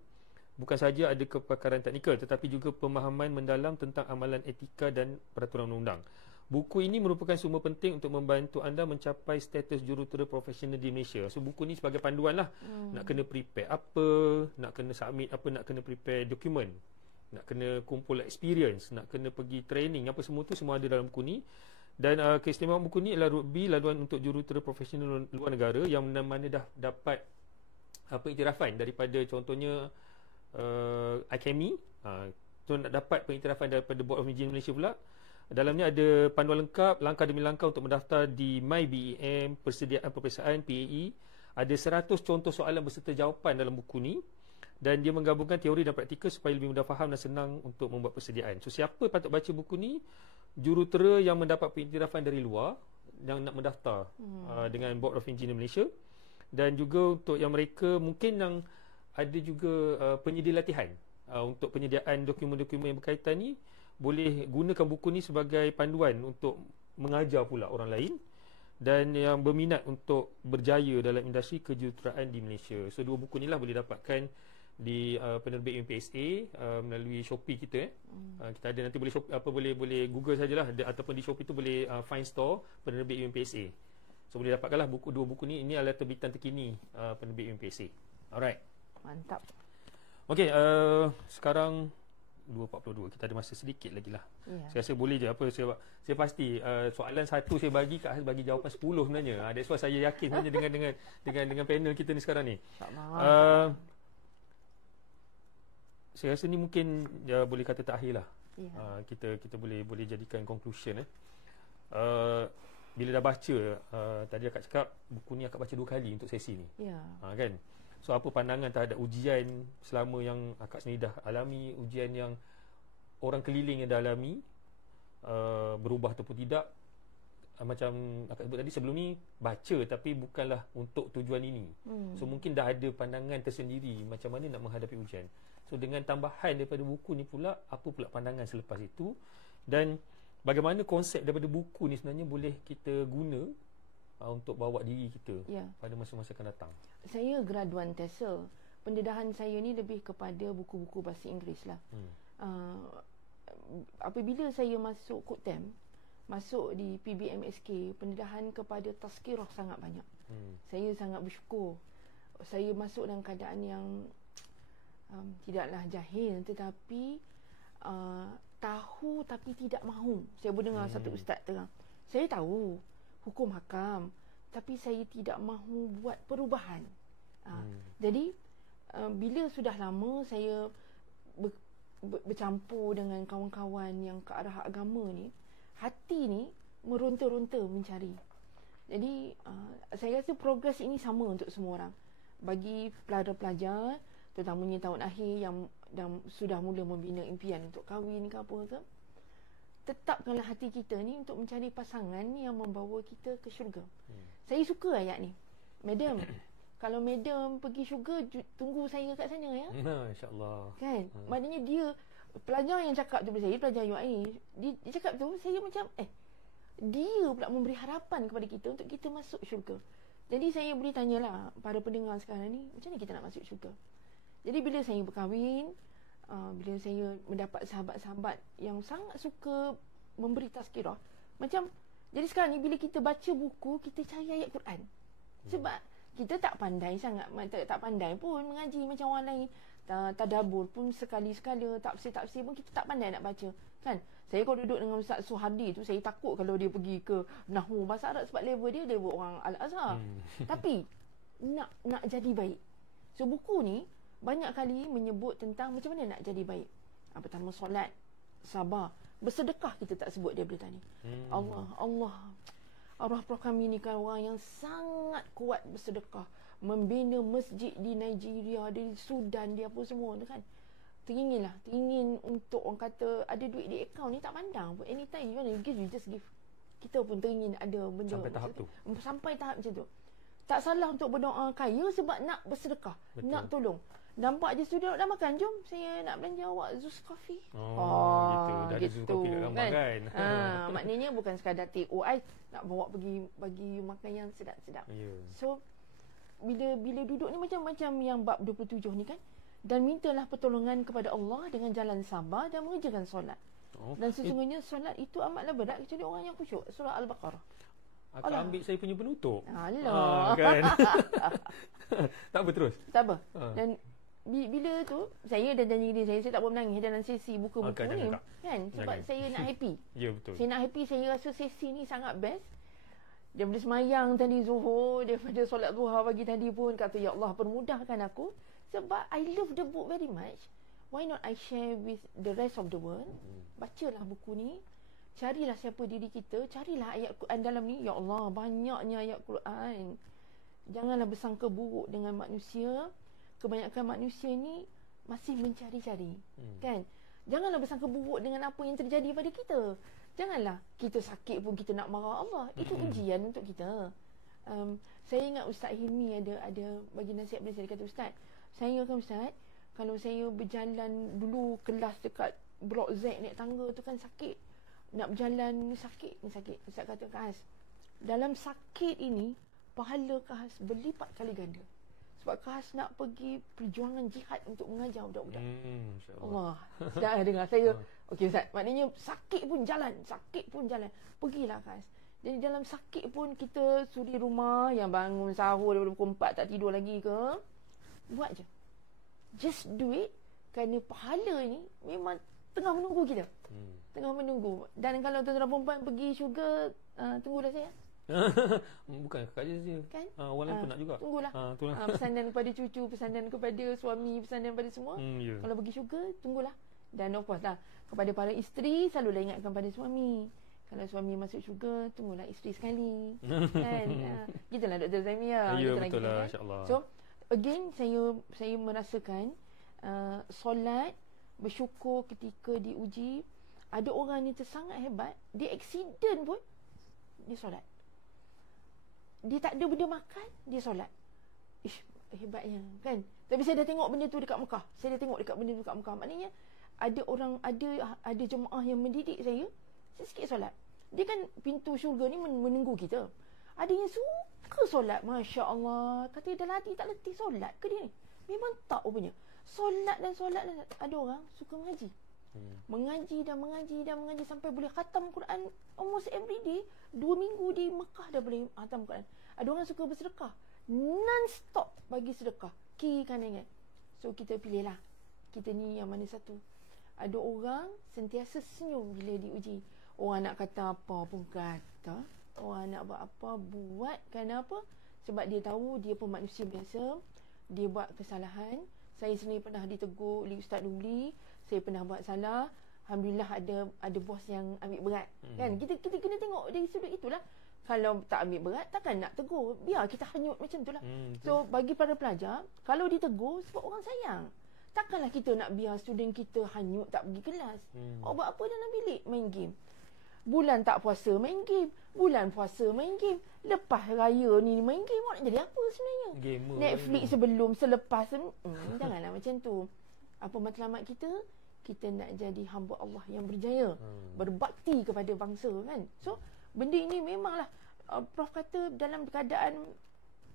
bukan saja ada kepakaran teknikal tetapi juga pemahaman mendalam tentang amalan etika dan peraturan undang. Buku ini merupakan sumber penting untuk membantu anda mencapai status jurutera profesional di Malaysia. So buku ni sebagai panduan lah. Nak kena prepare apa, nak kena submit apa, nak kena prepare dokumen, nak kena kumpul experience, nak kena pergi training, apa semua tu semua ada dalam buku ni. Dan keistimewaan buku ni adalah Route B, laluan untuk jurutera profesional luar negara yang mana dah dapat pengiktirafan daripada contohnya ICAMI, tu nak dapat pengiktirafan daripada Board of Engineers Malaysia pula. Dalamnya ada panduan lengkap, langkah demi langkah untuk mendaftar di MyBEM, persediaan peperiksaan PAE. Ada 100 contoh soalan berserta jawapan dalam buku ni. Dan dia menggabungkan teori dan praktikal supaya lebih mudah faham dan senang untuk membuat persediaan. So siapa patut baca buku ni? Jurutera yang mendapat pengiktirafan dari luar, yang nak mendaftar dengan Board of Engineers Malaysia. Dan juga untuk yang mereka mungkin yang ada juga penyedia latihan untuk penyediaan dokumen-dokumen yang berkaitan ni, boleh gunakan buku ni sebagai panduan untuk mengajar pula orang lain dan yang berminat untuk berjaya dalam industri kejuruteraan di Malaysia. So dua buku ni lah boleh dapatkan di penerbit UMPSA melalui Shopee kita. Kita ada nanti boleh Google sajalah ataupun di Shopee tu boleh find store penerbit UMPSA. So boleh dapatkanlah dua buku ni. Ini adalah terbitan terkini penerbit UMPSA. Alright. Mantap. Okey, sekarang 2.42. Kita ada masa sedikit lagi lah. Saya rasa boleh je. Saya pasti soalan satu saya bagi, Kak Has bagi jawapan 10 sebenarnya. That's why saya yakin sebenarnya dengan panel kita ni sekarang ni. Saya rasa ni mungkin boleh kata terakhir lah. Kita boleh jadikan conclusion. Bila dah baca, tadi akak cakap buku ni akak baca 2 kali untuk sesi ni. Kan? So apa pandangan terhadap ujian selama yang akak sendiri dah alami, ujian yang orang keliling yang dah alami, berubah ataupun tidak, macam akak sebut tadi sebelum ni baca tapi bukanlah untuk tujuan ini. So mungkin dah ada pandangan tersendiri macam mana nak menghadapi ujian. So dengan tambahan daripada buku ni pula, apa pula pandangan selepas itu, dan bagaimana konsep daripada buku ni sebenarnya boleh kita guna untuk bawa diri kita pada masa-masa akan datang. Saya graduan TESOL. Pendedahan saya ni lebih kepada buku-buku bahasa Inggeris lah. Apabila saya masuk KUTEM, masuk di PBMSK, pendedahan kepada tazkirah sangat banyak. Saya sangat bersyukur. Saya masuk dalam keadaan yang tidaklah jahil, tetapi tahu tapi tidak mahu. Saya mendengar satu ustaz terang, saya tahu hukum hakam, tapi saya tidak mahu buat perubahan. Jadi bila sudah lama saya bercampur dengan kawan-kawan yang ke arah agama ni, hati ni meronta-ronta mencari. Jadi saya rasa progres ini sama untuk semua orang. Bagi pelajar-pelajar, terutamanya tahun akhir yang sudah mula membina impian untuk kahwin ke apa ke, tetapkanlah hati kita ni untuk mencari pasangan yang membawa kita ke syurga. Saya suka ayat ni. Madam, kalau madam pergi syurga, tunggu saya kat sana ya. InsyaAllah. Kan? Maknanya dia, pelajar yang cakap tu saya, pelajar UI, dia cakap tu, saya macam dia pula memberi harapan kepada kita untuk kita masuk syurga. Jadi saya boleh tanyalah para pendengar sekarang ni, macam mana kita nak masuk syurga? Jadi bila saya berkahwin, bila saya mendapat sahabat-sahabat yang sangat suka memberi tazkirah, macam jadi sekarang ni bila kita baca buku, kita cari ayat Quran. Sebab kita tak pandai sangat, tak pandai pun mengaji macam orang lain. Tadabbur pun sekali-sekala, tafsir-tafsir pun kita tak pandai nak baca. Kan? Saya kalau duduk dengan Ustaz Suhadi tu, saya takut kalau dia pergi ke Nahwu bahasa Arab sebab level dia orang Al-Azhar. Tapi nak jadi baik. So buku ni banyak kali menyebut tentang macam mana nak jadi baik. Pertama solat, sabar, bersedekah kita tak sebut daripada tadi. Allah arwah Prof kami ni kan orang yang sangat kuat bersedekah, membina masjid di Nigeria, di Sudan, di apa semua tu kan. Teringin untuk orang kata ada duit di akaun ni tak pandang pun. Anytime you want to give, you just give. Kita pun teringin ada benda sampai tahap tu. Sampai tahap macam tu. Tak salah untuk berdoa kaya sebab nak bersedekah. Betul. Nak tolong. Nampak je student dah makan, jom saya nak belanja awak Zeus Coffee. Gitu. Dah ada Zeus Coffee kat gambar kan. Maknanya bukan sekadar take OI, nak bawa pergi bagi makan yang sedap-sedap. So bila duduk ni macam-macam yang bab 27 ni kan, dan mintalah pertolongan kepada Allah dengan jalan sabar dan mengerjakan solat. Dan sesungguhnya solat itu amatlah berat kecuali orang yang khusyuk. Surah Al-Baqarah. Akan ambil saya punya penutup. Alah. Kan. Tak apa terus. Tak apa. Dan bila tu saya dah janji diri saya tak boleh menangis dalam sesi buku-buku ni kan, sebab saya nak happy. Ya betul. Saya nak happy, saya rasa sesi ni sangat best. Daripada semayang tadi Zuhur, daripada solat duha pagi tadi pun kata ya Allah permudahkan aku, sebab I love the book very much. Why not I share with the rest of the world? Bacalah buku ni, carilah siapa diri kita, carilah ayat Quran dalam ni. Ya Allah, banyaknya ayat Quran. Janganlah bersangka buruk dengan manusia. Kebanyakan manusia ni masih mencari-cari. Kan? Janganlah bersangka buruk dengan apa yang terjadi pada kita. Janganlah kita sakit pun kita nak marah Allah. Itu ujian untuk kita. Saya ingat Ustaz Hilmi ada bagi nasihat bila saya kata, Ustaz, saya kan Ustaz, kalau saya berjalan dulu kelas dekat blok Z naik tangga tu kan sakit. Nak berjalan sakit. Ustaz kata, Khas, dalam sakit ini pahala Khas berlipat kali ganda. Sebab Khas nak pergi perjuangan jihad untuk mengajar budak-budak. Allah. Dah dengar saya. Okey Ustaz, maknanya sakit pun jalan. Pergilah Khas. Jadi dalam sakit pun kita suri rumah, yang bangun sahur daripada pukul 4 tak tidur lagi ke, buat je. Just do it, kerana pahala ni memang tengah menunggu kita. Tengah menunggu. Dan kalau tuan-tuan perempuan pergi syurga, tunggulah saya. Bukan kakak je kan? Orang lain pun nak juga. Tunggulah. Pesanan kepada cucu, pesanan kepada suami, pesanan kepada semua. Kalau pergi syurga, tunggulah. Dan of course lah, kepada para isteri, selalulah ingatkan pada suami. Kalau suami masuk syurga, tunggulah isteri sekali. Kan? Gitulah Dr. Zaimiyah. Ya betul lah, insyaAllah. So again, saya merasakan solat, bersyukur ketika diuji. Ada orang yang sangat hebat, dia accident pun dia solat. Dia tak ada benda makan, dia solat. Ish, hebatnya kan. Tapi saya dah tengok benda tu dekat Mekah. Saya dah tengok dekat benda tu dekat Mekah. Maknanya ada orang, ada jemaah yang mendidik saya sikit solat. Dia kan pintu syurga ni menunggu kita. Ada yang suka solat, Masya Allah. Kata dah latih tak letih solat ke dia ni? Memang tak rupanya. Solat dan solat dan ada orang suka mengaji. Mengaji dan mengaji sampai boleh khatam Quran almost every day. 2 minggu di Mekah dah boleh khatam Quran. Ada orang suka bersedekah, non-stop bagi sedekah, kiri kanan kan. So kita pilih lah, kita ni yang mana satu. Ada orang sentiasa senyum bila diuji. Orang nak kata apa pun kata, orang nak buat apa buat. Kenapa? Sebab dia tahu dia pun manusia biasa, dia buat kesalahan. Saya sendiri pernah ditegur oleh Ustaz Dubli. Saya pernah buat salah. Alhamdulillah ada bos yang ambil berat. Kan? Kita kena tengok dari sudut itulah. Kalau tak ambil berat, takkan nak tegur. Biar kita hanyut macam itulah. So bagi para pelajar, kalau ditegur sebab orang sayang. Takkanlah kita nak biar student kita hanyut tak pergi kelas. Awak buat apa dalam bilik? Main game. Bulan tak puasa main game, bulan puasa main game, lepas raya ni main game. Awak nak jadi apa sebenarnya? Gamer. Netflix sebelum, selepas. Janganlah macam tu. Apa matlamat kita? Kita nak jadi hamba Allah yang berjaya, berbakti kepada bangsa kan. So benda ini memanglah Prof kata dalam keadaan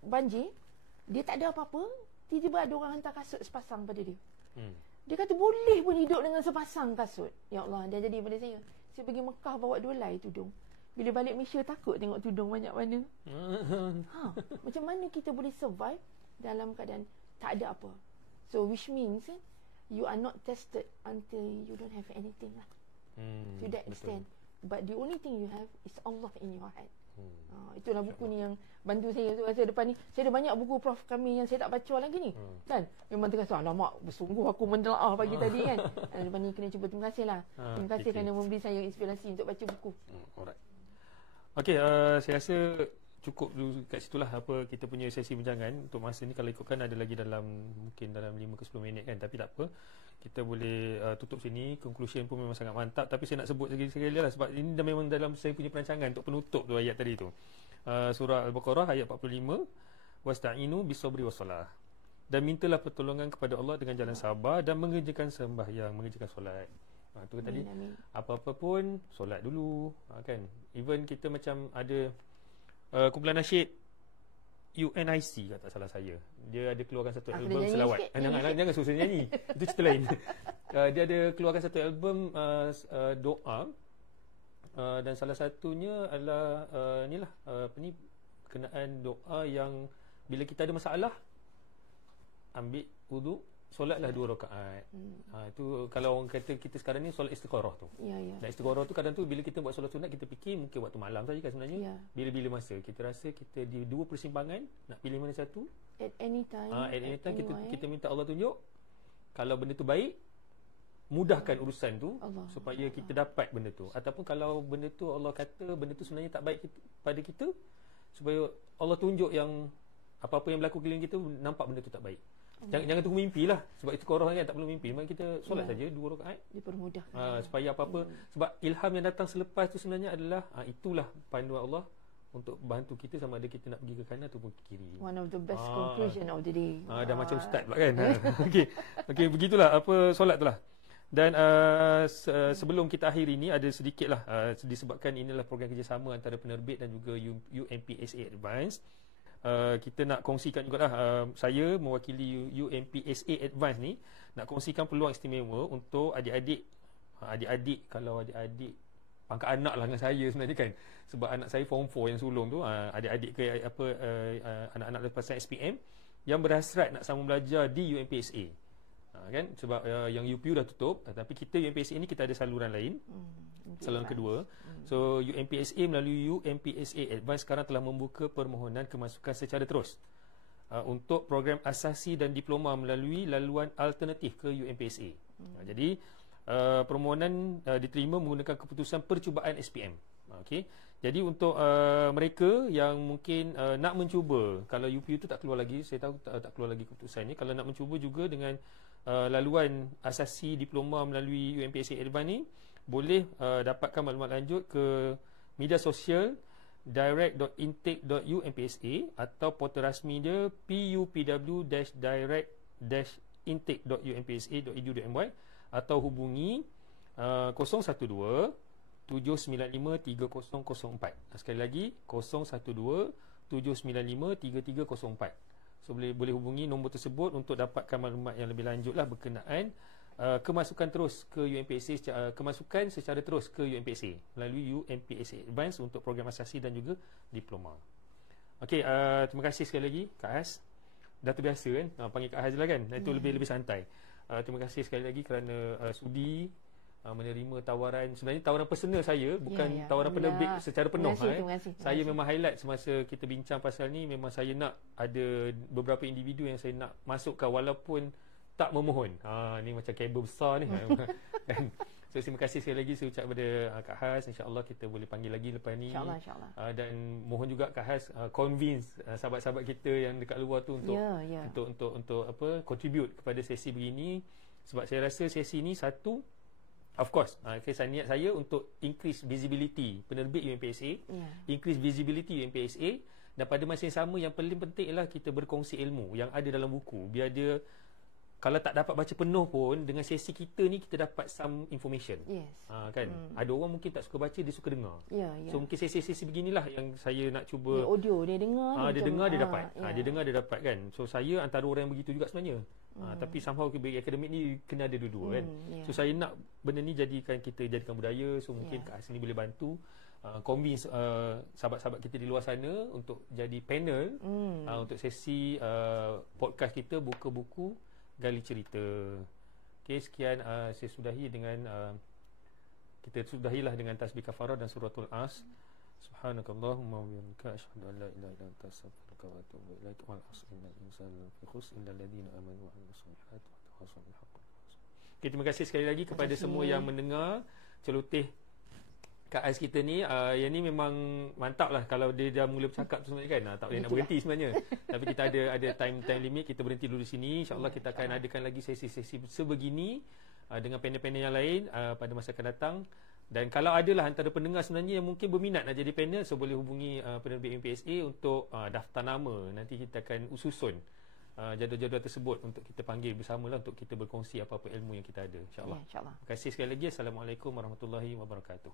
banjir, dia tak ada apa-apa, tiba-tiba ada orang hantar kasut sepasang pada dia. Dia kata boleh pun hidup dengan sepasang kasut. Ya Allah, dia jadi pada saya. Saya pergi Mekah bawa 2 helai tudung. Bila balik Malaysia takut tengok tudung banyak mana. Macam mana kita boleh survive dalam keadaan tak ada apa. So which means you are not tested until you don't have anything lah. To that extent. But the only thing you have is Allah in your heart. Itulah buku ni yang bantu saya tu. Rasa depan ni saya ada banyak buku Prof kami yang saya tak baca lagi ni. Kan? Memang terasa alamak bersungguh aku menelaah pagi tadi kan. Depan ni kena cuba. Terima kasih lah. Terima kasih kerana memberi saya inspirasi untuk baca buku. Alright. Okey, saya rasa cukup dulu kat situlah apa kita punya sesi bincangan untuk masa ni. Kalau ikutkan ada lagi mungkin dalam 5 ke 10 minit kan, tapi tak apa, kita boleh tutup sini. Conclusion pun memang sangat mantap, tapi saya nak sebut sekali lah sebab ini dah memang dalam saya punya perancangan untuk penutup tu ayat tadi tu. Surah Al-Baqarah ayat 45, wasta'inu bisabri wassalah, dan mintalah pertolongan kepada Allah dengan jalan sabar dan mengerjakan sembahyang, mengerjakan solat. Tu kan tadi, apa-apa pun solat dulu kan. Even kita macam ada kumpulan nasyid UNIC kalau tak salah saya, dia ada keluarkan satu album selawat. Jangan susah nyanyi. Itu cerita lain. Dia ada keluarkan satu album doa, dan salah satunya adalah inilah berkenaan doa yang bila kita ada masalah, ambil wudu, solatlah 2 rakaat. Itu kalau orang kata kita sekarang ni solat istikharah tu. Dan istikharah tu kadang tu bila kita buat solat sunat, kita fikir mungkin waktu malam saja kan sebenarnya. Bila-bila masa kita rasa kita di 2 persimpangan, nak pilih mana satu, at any time. At any time kita minta Allah tunjuk. Kalau benda tu baik, mudahkan urusan tu supaya kita dapat benda tu. Ataupun kalau benda tu Allah kata benda tu sebenarnya tak baik pada kita, supaya Allah tunjuk yang apa-apa yang berlaku keliling kita nampak benda tu tak baik. Jangan tunggu mimpi lah. Sebab itu korang kan tak perlu mimpi. Memang kita solat saja 2 rakaat. Dipermudahkan. Supaya apa-apa. Sebab ilham yang datang selepas tu sebenarnya adalah itulah panduan Allah untuk bantu kita sama ada kita nak pergi ke kanan ataupun ke kiri. One of the best conclusion of the day. Dah macam ustaz pula kan. Okey, begitulah apa solat tu lah. Dan sebelum kita akhiri ni ada sedikit lah disebabkan inilah program kerjasama antara penerbit dan juga UMPSA Advanced. Kita nak kongsikan jugalah, saya mewakili UMPSA Advanced ni nak kongsikan peluang istimewa untuk adik-adik, kalau adik-adik pangkat anak lah dengan saya sebenarnya kan, sebab anak saya form 4 yang sulung tu, adik-adik ke anak-anak lepasan SPM yang berhasrat nak sambung belajar di UMPSA. Kan, sebab yang UPU dah tutup, tapi kita UMPSA ni kita ada saluran lain, saluran kedua. So UMPSA melalui UMPSA Advanced sekarang telah membuka permohonan kemasukan secara terus untuk program asasi dan diploma melalui laluan alternatif ke UMPSA. Jadi permohonan diterima menggunakan keputusan percubaan SPM. Okey. Jadi untuk mereka yang mungkin nak mencuba, kalau UPU tu tak keluar lagi, saya tahu tak keluar lagi keputusan ni, kalau nak mencuba juga dengan laluan asasi diploma melalui UMPSA Advanced ni, boleh dapatkan maklumat lanjut ke media sosial direct.intake.umpsa atau portal rasmi dia pupw-direct-intake.umpsa.edu.my atau hubungi 012 795 3004. Sekali lagi 012 795 3304. So boleh hubungi nombor tersebut untuk dapatkan maklumat yang lebih lanjut lah berkenaan kemasukan terus ke UMPSA, kemasukan secara terus ke UMPSA melalui UMPSA Advance untuk program asasi dan juga diploma. Okey, terima kasih sekali lagi Kak Has. Dah terbiasa kan panggil Kak Has lah kan. Itu lebih santai. Terima kasih sekali lagi kerana sudi menerima tawaran, sebenarnya tawaran personal saya, bukan tawaran penerbit secara penuh. Terima kasih. Saya memang highlight semasa kita bincang pasal ni, memang saya nak ada beberapa individu yang saya nak masukkan walaupun tak memohon. Ni macam kabel besar ni. Kan? So terima kasih sekali lagi saya ucap kepada Kak Has. InsyaAllah kita boleh panggil lagi lepas ni. InsyaAllah. Dan mohon juga Kak Has convince sahabat-sahabat kita yang dekat luar tu untuk contribute kepada sesi begini. Sebab saya rasa sesi ni satu, of course, kisah niat saya untuk increase visibility penerbit UMPSA, increase visibility UMPSA, dan pada masa yang sama yang paling penting ialah kita berkongsi ilmu yang ada dalam buku. Biar dia, kalau tak dapat baca penuh pun, dengan sesi kita ni kita dapat some information. Kan? Ada orang mungkin tak suka baca, dia suka dengar. So mungkin sesi-sesi beginilah yang saya nak cuba. Audio dia dengar. Dia dengar dia dapat. Dia dengar dia dapat kan. So saya antara orang yang begitu juga sebenarnya. Tapi somehow bagi akademik ni kena ada dua-dua kan. So saya nak benda ni jadikan budaya. So mungkin Kak Has ni boleh bantu convince sahabat-sahabat kita di luar sana untuk jadi panel untuk sesi podcast kita, buka buku gali cerita. Okey, sekian saya sudahi dengan kita sudahilah dengan tasbih kafarah dan suratul As. Subhanakallahumma wa bihamdika asyhadu an la ilaha illa anta astaghfiruka wa atubu ilaik. Wal 'asri innal insana lafi khusr illa alladziina aamanu wa 'amilus solihati wa tawassaw bil haqqi. Okey, terima kasih sekali lagi kepada semua yang mendengar celoteh Kak Ais kita ni. Yang ni memang mantap lah kalau dia dah mula bercakap tu sebenarnya kan. Tak boleh nak berhenti sebenarnya. Tapi kita ada time limit, kita berhenti dulu di sini. InsyaAllah kita akan adakan lagi sesi-sesi sebegini dengan panel-panel yang lain pada masa akan datang. Dan kalau adalah antara pendengar sebenarnya yang mungkin berminat nak jadi panel, so boleh hubungi penerbit UMPSA untuk daftar nama. Nanti kita akan susun jadual-jadual tersebut untuk kita panggil bersamalah untuk kita berkongsi apa-apa ilmu yang kita ada, insyaAllah. InsyaAllah. Terima kasih sekali lagi. Assalamualaikum warahmatullahi wabarakatuh.